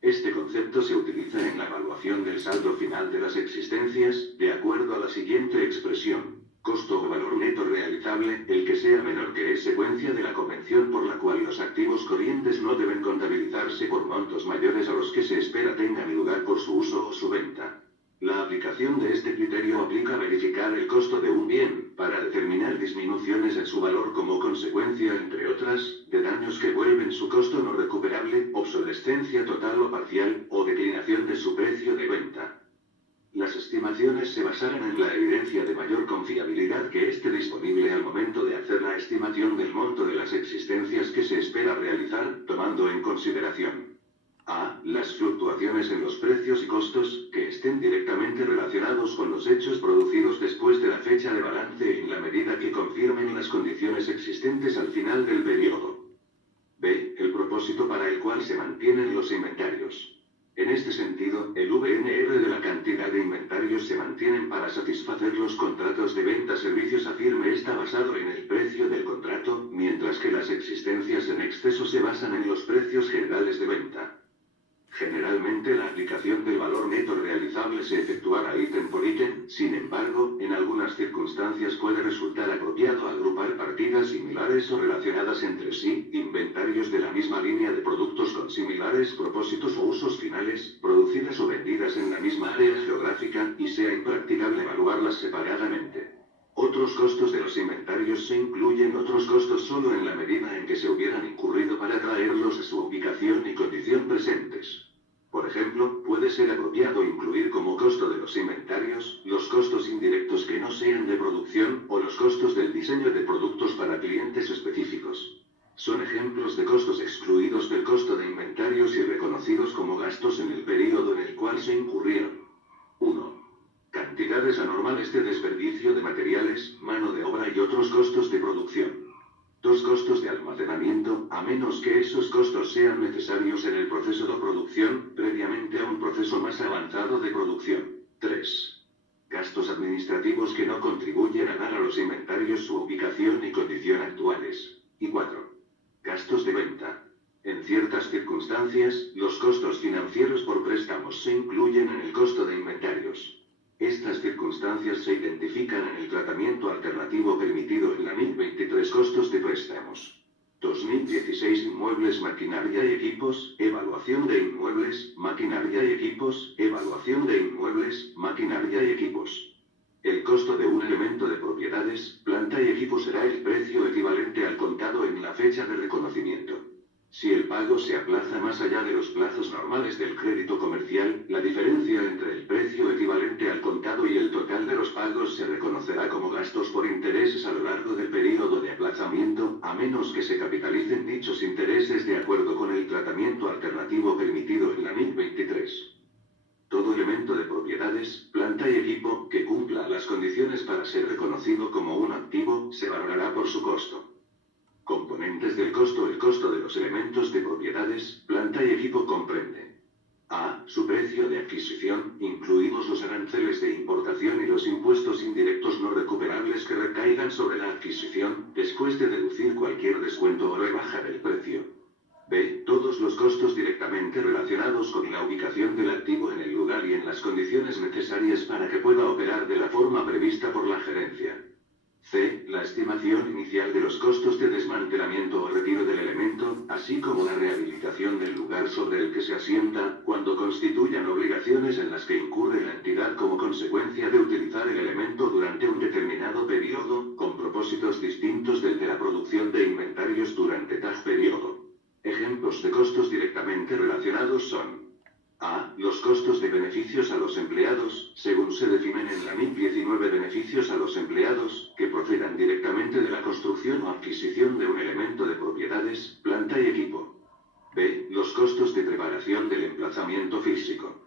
Este concepto se utiliza en la evaluación del saldo final de las existencias, de acuerdo a la siguiente expresión: costo o valor neto realizable, el que sea menor que es secuencia de la convención por la cual los activos corrientes no deben contabilizarse por montos mayores a los que se espera tengan lugar por su uso o su venta. La aplicación de este criterio aplica a verificar el costo de un bien, para determinar disminuciones en su valor como consecuencia, entre otras, de daños que vuelven su costo no recuperable, obsolescencia total o parcial, o declinación de su precio de venta. Las estimaciones se basarán en la evidencia de mayor confiabilidad que esté disponible al momento de hacer la estimación del monto de las existencias que se espera realizar, tomando en consideración: a. Las fluctuaciones en los precios y costos, que estén directamente relacionados con los hechos producidos después de la fecha de balance en la medida que confirmen las condiciones existentes al final del periodo. B. El propósito para el cual se mantienen los inventarios. En este sentido, el VNR de la cantidad de inventarios se mantienen para satisfacer los contratos de venta-servicios a firme está basado en el precio del contrato, mientras que las existencias en exceso se basan en los precios generales de venta. Generalmente la aplicación del valor neto realizable se efectuará ítem por ítem, sin embargo, en algunas circunstancias puede resultar apropiado agrupar partidas similares o relacionadas entre sí, inventarios de la misma línea de productos con similares propósitos o usos finales, producidas o vendidas en la misma área geográfica, y sea impracticable evaluarlas separadamente. Otros costos de los inventarios se incluyen otros costos solo en la medida en que se hubieran incurrido para traerlos a su ubicación y condición presentes. Por ejemplo, puede ser apropiado incluir como costo de los inventarios, los costos indirectos que no sean de producción, o los costos del diseño de productos para clientes específicos. Son ejemplos de costos excluidos del costo de inventarios y reconocidos como gastos en el período en el cual se incurrieron. 1. Cantidades anormales de desperdicio de materiales, mano de obra y otros costos de producción. 2. Costos de almacenamiento, a menos que esos costos sean necesarios en el proceso de producción, previamente a un proceso más avanzado de producción. 3. Gastos administrativos que no contribuyen a dar a los inventarios su ubicación y condición actuales. Y 4. Gastos de venta. En ciertas circunstancias, los costos financieros por préstamos se incluyen en el costo de inventarios. Estas circunstancias se identifican en el tratamiento alternativo permitido en la NIC 23 Costos de préstamos. 2016 Inmuebles, maquinaria y equipos, evaluación de inmuebles, maquinaria y equipos, evaluación de inmuebles, maquinaria y equipos. El costo de un elemento de propiedades, planta y equipo será el precio equivalente al contado en la fecha de reconocimiento. Si el pago se aplaza más allá de los plazos normales del crédito comercial, la diferencia entre el precio equivalente al contado y el total de los pagos se reconocerá como gastos por intereses a lo largo del período de aplazamiento, a menos que se capitalicen dichos intereses de acuerdo con el tratamiento alternativo permitido en la NIC 23. Todo elemento de propiedades, planta y equipo, que cumpla las condiciones para ser reconocido como un activo, se valorará por su costo. Componentes del costo. El costo de los elementos de propiedades, planta y equipo comprende: a. Su precio de adquisición, incluidos los aranceles de importación y los impuestos indirectos no recuperables que recaigan sobre la adquisición, después de deducir cualquier descuento o rebaja del precio. B. Todos los costos directamente relacionados con la ubicación del activo en el lugar y en las condiciones necesarias para que pueda operar de la forma prevista por la gerencia. C. La estimación inicial de los costos de desmantelamiento o retiro del elemento, así como la rehabilitación del lugar sobre el que se asienta, cuando constituyan obligaciones en las que incurre la entidad como consecuencia de utilizar el elemento durante un determinado periodo, con propósitos distintos del de la producción de inventarios durante tal periodo. Ejemplos de costos directamente relacionados son: a. Los costos de beneficios a los empleados, según se definen en la NIC 19. Beneficios a los empleados, que procedan directamente de la construcción o adquisición de un elemento de propiedades, planta y equipo. B. Los costos de preparación del emplazamiento físico.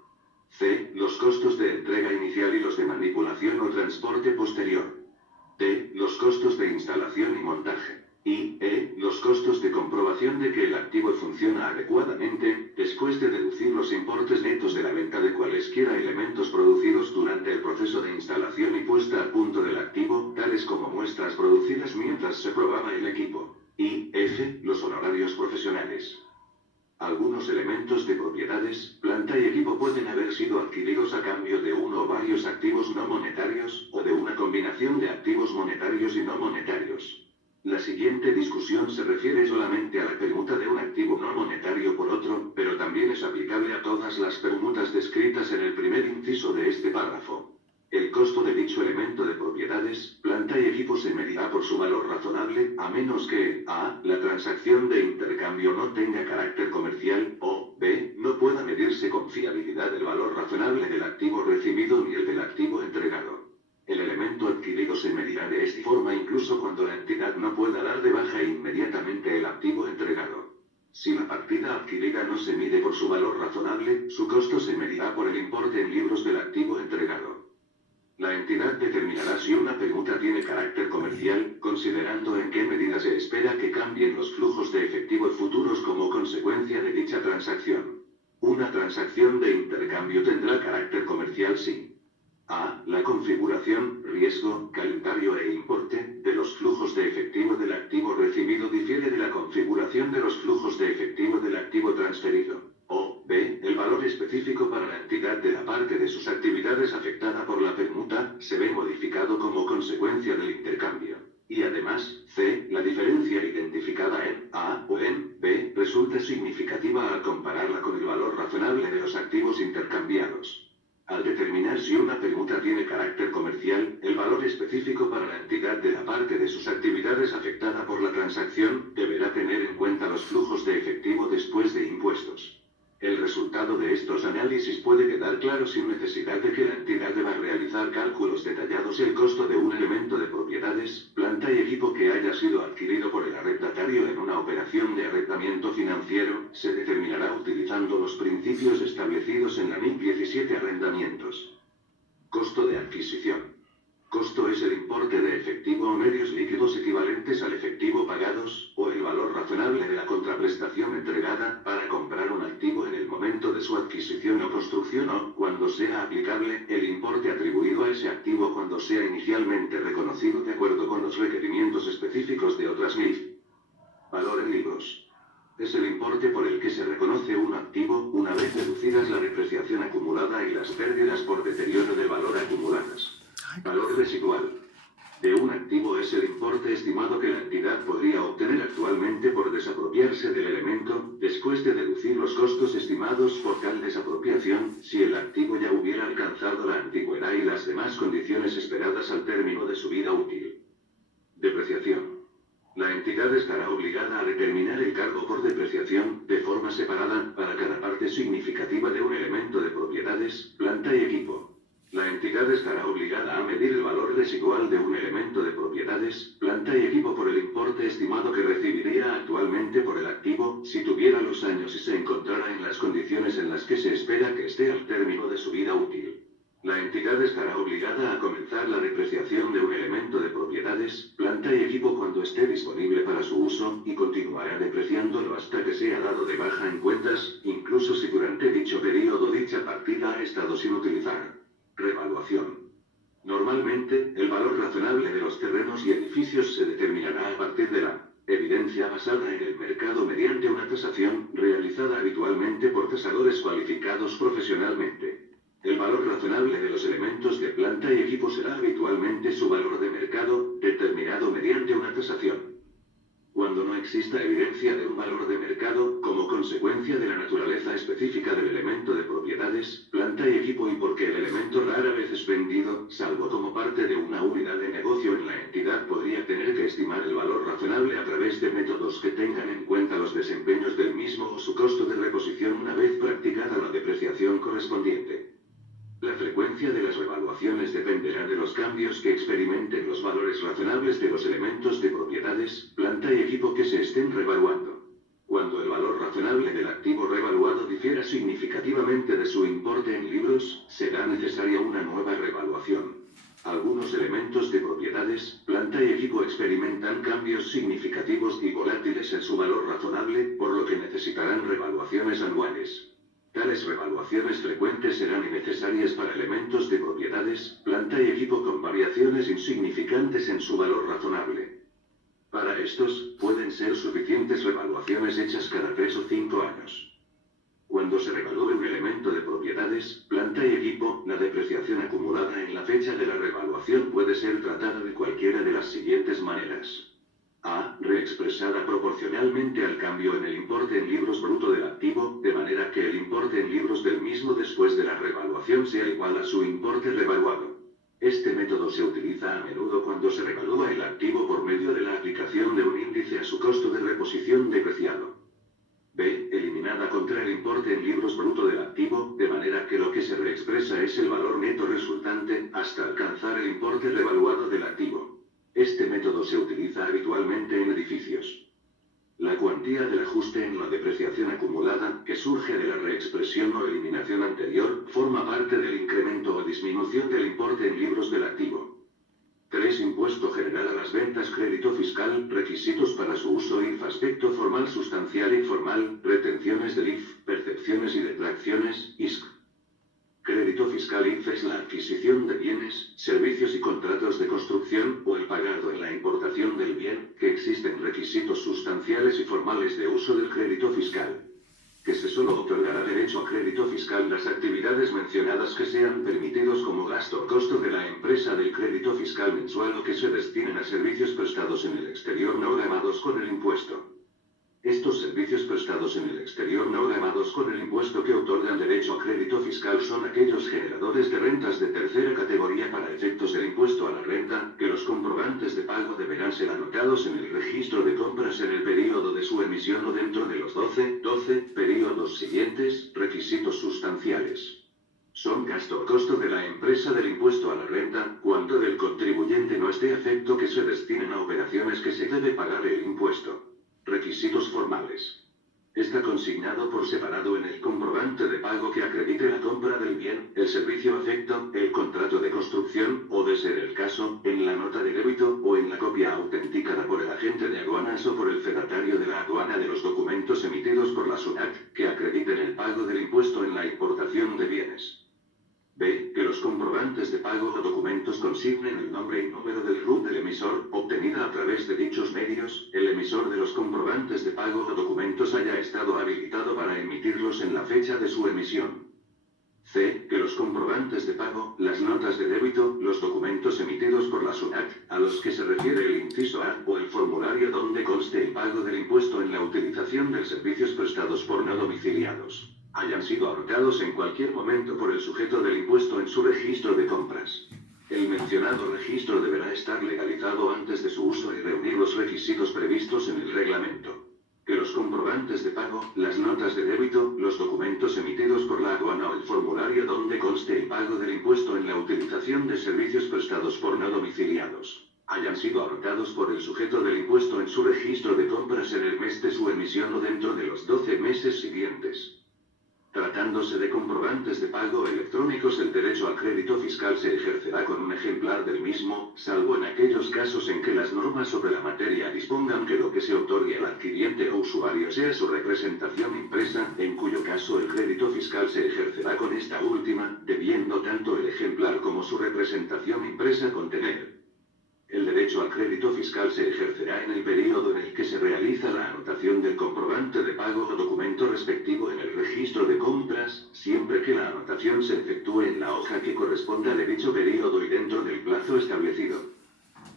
C. Los costos de entrega inicial y los de manipulación o transporte posterior. D. Los costos de instalación y montaje. Y E. Los costos de comprobación de que el activo funciona adecuadamente, después después de deducir los importes netos de la venta de cualesquiera elementos producidos durante el proceso de instalación y puesta a punto del activo, tales como muestras producidas mientras se probaba el equipo. Y, f. Los honorarios profesionales. Algunos elementos de propiedades, planta y equipo pueden haber sido adquiridos a cambio de uno o varios activos no monetarios, o de una combinación de activos monetarios y no monetarios. La siguiente discusión se refiere solamente a la permuta de un activo no monetario por otro, pero también es aplicable a todas las permutas descritas en el primer inciso de este párrafo. El costo de dicho elemento de propiedades, planta y equipo se medirá por su valor razonable, a menos que, a. La transacción de intercambio no tenga carácter comercial, o, b. No pueda medirse con fiabilidad el valor razonable del activo recibido ni el del activo entregado. El elemento adquirido se medirá de esta forma incluso cuando la entidad no pueda dar de baja inmediatamente el activo entregado. Si la partida adquirida no se mide por su valor razonable, su costo se medirá por el importe en libros del activo entregado. La entidad determinará si una permuta tiene carácter comercial, considerando en qué medida se espera que cambien los flujos de efectivo futuros como consecuencia de dicha transacción. Una transacción de intercambio tendrá carácter comercial si a. La configuración, riesgo, calendario e importe de los flujos de efectivo del activo recibido difiere de la configuración de los flujos de efectivo del activo transferido. O, b. El valor específico para la entidad de la parte de sus actividades afectada por la permuta se ve modificado como consecuencia del intercambio. Y además, c. La diferencia identificada en a o en b resulta significativa al compararla con el valor razonable de los activos intercambiados. Al determinar si una permuta tiene carácter comercial, el valor específico para la entidad de la parte de sus actividades afectada por la transacción deberá tener en cuenta los flujos de efectivo después de impuestos. El resultado de estos análisis puede quedar claro sin necesidad de que la entidad deba realizar cálculos detallados. El costo de un elemento de propiedades, planta y equipo que haya sido adquirido por el arrendatario en una operación de arrendamiento financiero, se determinará utilizando los principios establecidos en la NIC 17 Arrendamientos. Costo de adquisición. Costo es el importe de efectivo o medios líquidos equivalentes al efectivo pagados, o el valor razonable de la contraprestación entregada, para comprar un activo en el momento de su adquisición o construcción o, cuando sea aplicable, el importe atribuido a ese activo cuando sea inicialmente reconocido de acuerdo con los requerimientos específicos de otras NIF. Valor en libros. Es el importe por el que se reconoce un activo, una vez deducidas la depreciación acumulada y las pérdidas por deterioro de valor acumuladas. Valor residual. De un activo es el importe estimado que la entidad podría obtener actualmente por desapropiarse del elemento, después de deducir los costos estimados por tal desapropiación, si el activo ya hubiera alcanzado la antigüedad y las demás condiciones esperadas al término de su vida útil. Depreciación. La entidad estará obligada a determinar el cargo por depreciación, de forma separada, para cada parte significativa de un elemento de propiedades, planta y equipo. La entidad estará obligada a medir el valor residual de un elemento de propiedades, planta y equipo por el importe estimado que recibiría actualmente por el activo, si tuviera los años y se encontrara en las condiciones en las que se espera que esté al término de su vida útil. La entidad estará obligada a comenzar la depreciación de un elemento de propiedades, planta y equipo cuando esté disponible para su uso, y continuará depreciándolo hasta que sea dado de baja en cuentas, incluso si durante dicho periodo dicha partida ha estado sin utilizar. Revaluación. Normalmente, el valor razonable de los terrenos y edificios se determinará a partir de la evidencia basada en el mercado mediante una tasación, realizada habitualmente por tasadores cualificados profesionalmente. El valor razonable de los elementos de planta y equipo será habitualmente su valor de mercado, determinado mediante una tasación. Cuando no exista evidencia de un valor de mercado, como consecuencia de la naturaleza específica del elemento de propiedades, planta y equipo y porque el elemento rara vez es vendido, salvo como parte de una unidad de negocio en la entidad, podría tener que estimar el valor razonable a través de métodos que tengan en cuenta los desempeños del mismo o su costo de reposición una vez practicada la depreciación correspondiente. La frecuencia de las revaluaciones dependerá de los cambios que experimenten los valores razonables de los elementos de propiedades, planta y equipo que se estén revaluando. Cuando el valor razonable del activo revaluado difiera significativamente de su importe en libros, será necesaria una nueva revaluación. Algunos elementos de propiedades, planta y equipo experimentan cambios significativos y volátiles en su valor razonable, por lo que necesitarán revaluaciones anuales. Tales revaluaciones frecuentes serán innecesarias para elementos de propiedades, planta y equipo con variaciones insignificantes en su valor razonable. Para estos, pueden ser suficientes revaluaciones hechas cada 3 o 5 años. Cuando se revalúe un elemento de propiedades, planta y equipo, la depreciación acumulada en la fecha de la revaluación puede ser tratada de cualquiera de las siguientes maneras. A. Reexpresada proporcionalmente al cambio en el importe en libros bruto del activo, de manera que el importe en libros del mismo después de la revaluación sea igual a su importe revaluado. Este método se utiliza a menudo cuando se revalúa el activo por medio de la aplicación de un índice a su costo de reposición depreciado. B. Eliminada contra el importe en libros bruto del activo, de manera que lo que se reexpresa es el valor neto resultante, hasta alcanzar el importe revaluado del activo. Este método se utiliza habitualmente en edificios. La cuantía del ajuste en la depreciación acumulada, que surge de la reexpresión o eliminación anterior, forma parte del incremento o disminución del importe en libros del activo. 3. Impuesto general a las ventas. Crédito fiscal. Requisitos para su uso. IF. Aspecto formal, sustancial e informal. Retenciones del IF. Percepciones y detracciones. ISC. Crédito fiscal. IF es la adquisición de bienes, servicios y contratos de construcción, o el pagado en la importación del bien, que existen requisitos sustanciales y formales de uso del crédito fiscal. Que se solo otorgará derecho a crédito fiscal las actividades mencionadas que sean permitidos como gasto o costo de la empresa del crédito fiscal mensual o que se destinen a servicios prestados en el exterior no gravados con el impuesto. Estos servicios prestados en el exterior no gravados con el impuesto que otorgan derecho a crédito fiscal son aquellos generadores de rentas de tercera categoría para efectos del impuesto a la renta, que los comprobantes de pago deberán ser anotados en el registro de compras en el período de su emisión o dentro de los 12 períodos siguientes. Requisitos sustanciales. Son gasto o costo de la empresa del impuesto a la renta, cuando del contribuyente no esté afecto que se destinen a operaciones que se debe pagar el impuesto. Requisitos formales. Está consignado por separado en el comprobante de pago que acredite la compra del bien, el servicio afecto, el contrato de construcción, o de ser el caso, en la nota de débito, o en la copia autenticada por el agente de aduanas o por el fedatario de la aduana de los documentos emitidos por la SUNAT, que acrediten el pago del impuesto en la importación de bienes. B. Que los comprobantes de pago o documentos consignen el nombre y número del RUT del emisor, obtenida a través de dichos medios, el emisor de los comprobantes de pago o documentos haya estado habilitado para emitirlos en la fecha de su emisión. C. Que los comprobantes de pago, las notas de débito, los documentos emitidos por la SUNAT, a los que se refiere el inciso A, o el formulario donde conste el pago del impuesto en la utilización de servicios prestados por no domiciliados, hayan sido anotados en cualquier momento por el sujeto del impuesto en su registro de compras. El mencionado registro deberá estar legalizado antes de su uso y reunir los requisitos previstos en el reglamento. Que los comprobantes de pago, las notas de débito, los documentos emitidos por la aduana o el formulario donde conste el pago del impuesto en la utilización de servicios prestados por no domiciliados, hayan sido anotados por el sujeto del impuesto en su registro de compras en el mes de su emisión o dentro de los 12 meses siguientes. Tratándose de comprobantes de pago electrónicos, el derecho al crédito fiscal se ejercerá con un ejemplar del mismo, salvo en aquellos casos en que las normas sobre la materia dispongan que lo que se otorgue al adquiriente o usuario sea su representación impresa, en cuyo caso el crédito fiscal se ejercerá con esta última, debiendo tanto el ejemplar como su representación impresa contener. El derecho al crédito fiscal se ejercerá en el período en el que se realiza la anotación del comprobante de pago o documento respectivo en el registro de compras, siempre que la anotación se efectúe en la hoja que corresponda de dicho período y dentro del plazo establecido.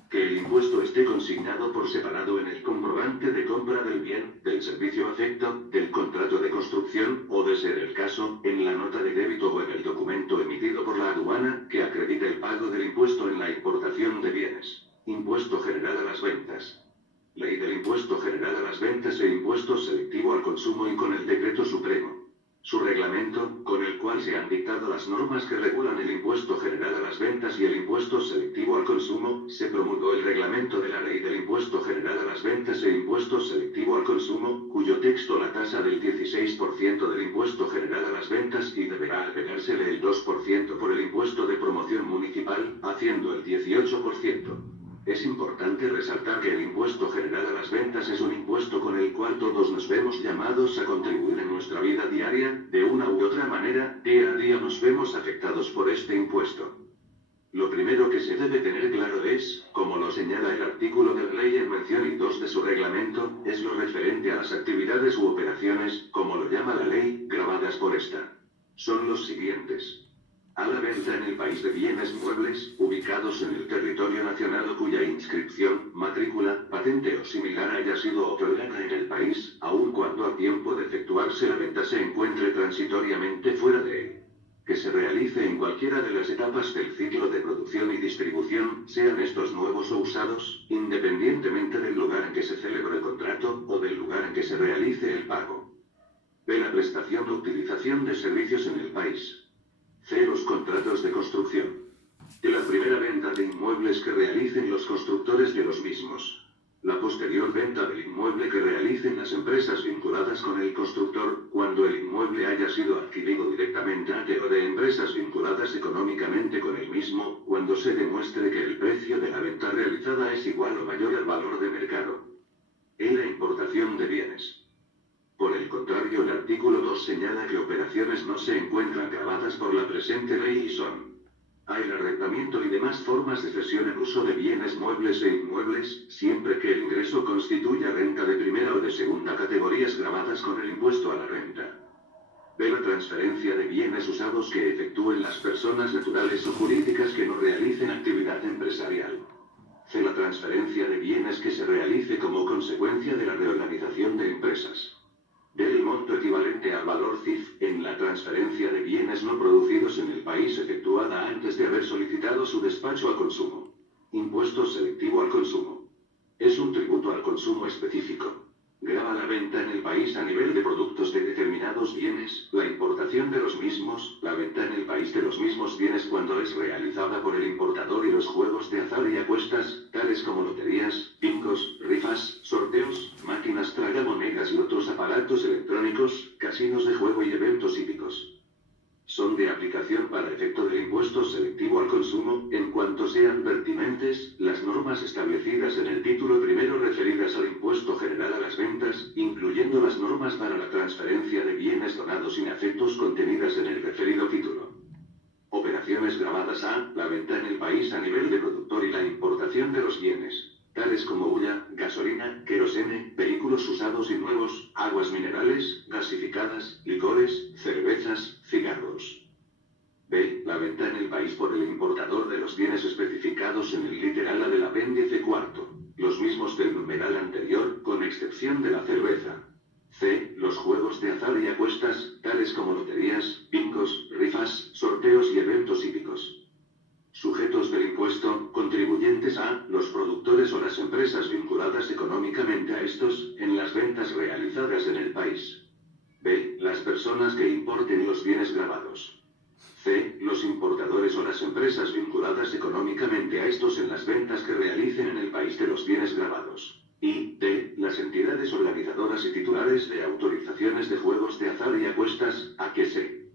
Que el impuesto esté consignado por separado en el comprobante de compra del bien, del servicio afecto, del contrato de construcción, o de ser el caso, en la nota de débito o en el documento emitido por la aduana, que acredite el pago del impuesto en la importación de bienes. Impuesto general a las ventas. Ley del Impuesto General a las Ventas e Impuesto Selectivo al Consumo y con el Decreto Supremo. Su reglamento, con el cual se han dictado las normas que regulan el Impuesto General a las Ventas y el Impuesto Selectivo al Consumo, se promulgó el reglamento de la Ley del Impuesto General a las Ventas e Impuesto Selectivo al Consumo, cuyo texto la tasa del 16% del Impuesto General a las Ventas y deberá agregársele el 2% por el Impuesto de Promoción Municipal, haciendo el 18%. Es importante resaltar que el impuesto general a las ventas es un impuesto con el cual todos nos vemos llamados a contribuir en nuestra vida diaria, de una u otra manera, día a día nos vemos afectados por este impuesto. Lo primero que se debe tener claro es, como lo señala el artículo de ley en mención y 2 de su reglamento, es lo referente a las actividades u operaciones, como lo llama la ley, gravadas por esta. Son los siguientes. A la venta en el país de bienes muebles, ubicados en el territorio nacional o cuya inscripción, matrícula, patente o similar haya sido otorgada en el país, aun cuando a tiempo de efectuarse la venta se encuentre transitoriamente fuera de él. Que se realice en cualquiera de las etapas del ciclo de producción y distribución, sean estos nuevos o usados, independientemente del lugar en que se celebre el contrato, o del lugar en que se realice el pago. B. La prestación o utilización de servicios en el país. C. Los contratos de construcción. De la primera venta de inmuebles que realicen los constructores de los mismos. La posterior venta del inmueble que realicen las empresas vinculadas con el constructor, cuando el inmueble haya sido adquirido directamente o de empresas vinculadas económicamente con el mismo, cuando se demuestre que el precio de la venta realizada es igual o mayor al valor de mercado. En la importación de bienes. Por el contrario, el artículo 2 señala que operaciones no se encuentran gravadas por la presente ley y son: A. El arrendamiento y demás formas de cesión en uso de bienes muebles e inmuebles, siempre que el ingreso constituya renta de primera o de segunda categorías gravadas con el impuesto a la renta. B. La transferencia de bienes usados que efectúen las personas naturales o jurídicas que no realicen actividad empresarial. C. La transferencia de bienes que se realice como consecuencia de la reorganización de empresas. Del monto equivalente al valor CIF, en la transferencia de bienes no producidos en el país efectuada antes de haber solicitado su despacho a consumo. Impuesto selectivo al consumo. Es un tributo al consumo específico. Grava la venta en el país a nivel de productos de determinados bienes, la importación de los mismos, la venta en el país de los mismos bienes cuando es realizada por el importador y los juegos de azar y apuestas, tales como loterías, bingos, rifas, sorteos, máquinas tragamonedas y otros aparatos electrónicos, casinos de juego y eventos hípicos. Son de aplicación para efecto del impuesto selectivo al consumo, en cuanto sean pertinentes, las normas establecidas en el título primero referidas al impuesto general a las ventas, incluyendo las normas para la transferencia de bienes donados sin afectos contenidas en el referido título. Operaciones gravadas a la venta en el país a nivel de productor y la importación de los bienes, tales como hulla, gasolina, querosene, vehículos usados y nuevos, aguas minerales, gasificadas, licores, cervezas, cigarros. B. La venta en el país por el importador de los bienes especificados en el literal A del apéndice cuarto, los mismos del numeral anterior, con excepción de la cerveza. C. Los juegos de azar y apuestas, tales como loterías, bingos, rifas, sorteos y eventos hípicos. Sujetos del impuesto, contribuyentes a los productores o las empresas vinculadas económicamente a estos, en las ventas realizadas en el país. B. Las personas que importen los bienes gravados. C. Los importadores o las empresas vinculadas económicamente a estos en las ventas que realicen en el país de los bienes gravados. Y D. Las entidades organizadoras y titulares de autorizaciones de juegos de azar y apuestas, a que se.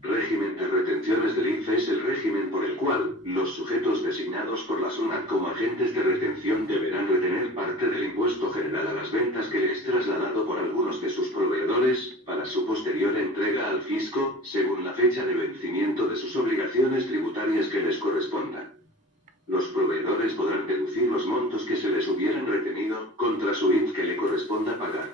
Régimen de retenciones del INFE es el régimen por el cual los sujetos designados por la SUNAT como agentes de retención deberán retener parte del impuesto general a las ventas que les es trasladado por algunos de sus proveedores, para su posterior entrega al fisco, según la fecha de vencimiento de sus obligaciones tributarias que les correspondan. Los proveedores podrán deducir los montos que se les hubieran retenido, contra su INF que le corresponda pagar.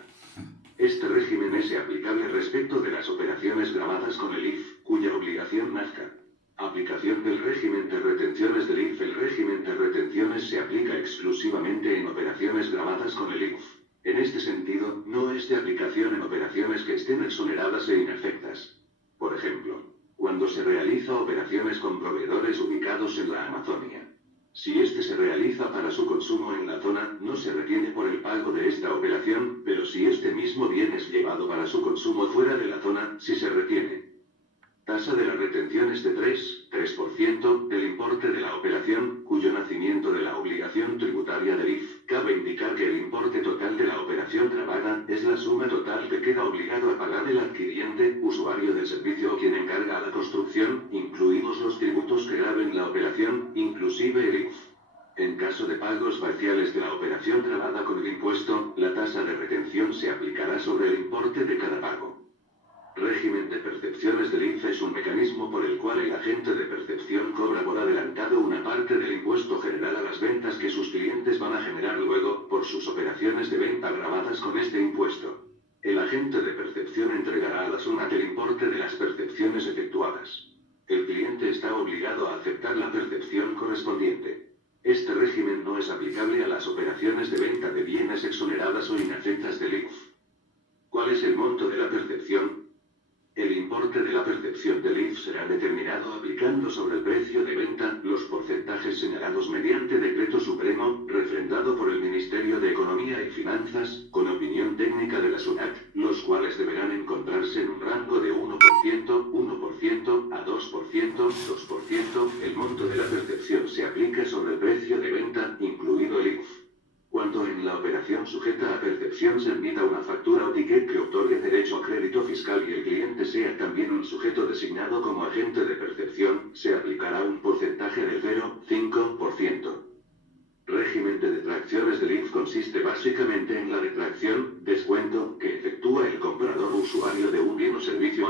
Este régimen es aplicable respecto de las operaciones gravadas con el IF, cuya obligación nazca. Aplicación del régimen de retenciones del IF. El régimen de retenciones se aplica exclusivamente en operaciones gravadas con el IF. En este sentido, no es de aplicación en operaciones que estén exoneradas e inefectas. Por ejemplo, cuando se realiza operaciones con proveedores ubicados en la Amazonia. Si este se realiza para su consumo en la zona, no se retiene por el pago de esta operación, pero si este mismo bien es llevado para su consumo fuera de la zona, sí se retiene. Tasa de la retención es de 3% del importe de la operación, cuyo nacimiento de la obligación tributaria del IF. Cabe indicar que el importe total de la operación gravada es la suma total que queda obligado a pagar el adquiriente, usuario del servicio o quien encarga la construcción, incluidos los tributos que graven la operación, inclusive el IF. En caso de pagos parciales de la operación grabada con el impuesto, la tasa de retención se aplicará sobre el importe de cada pago. Régimen de percepciones del INF es un mecanismo por el cual el agente de percepción cobra por adelantado una parte del impuesto general a las ventas que sus clientes van a generar luego, por sus operaciones de venta grabadas con este impuesto. El agente de percepción entregará a la SUNAT el importe de las percepciones efectuadas. El cliente está obligado a aceptar la percepción correspondiente. Este régimen no es aplicable a las operaciones de venta de bienes exoneradas o inafectas del INF. ¿Cuál es el monto de la percepción? El importe de la percepción del INF será determinado aplicando sobre el precio de venta los porcentajes señalados mediante decreto supremo, refrendado por el Ministerio de Economía y Finanzas, con opinión técnica de la SUNAT, los cuales deberán encontrarse en un rango de 1%, 1% a 2%, 2%. El monto de la percepción se aplica sobre el precio de venta, incluido el INF. Cuando en la operación sujeta a percepción se emita una factura o ticket que otorgue derecho a crédito fiscal y el cliente sea también un sujeto designado como agente de percepción, se aplicará un porcentaje del 0,5%. Régimen de detracciones del INF consiste básicamente en la detracción, descuento, que efectúa el comprador o usuario de un bien o servicio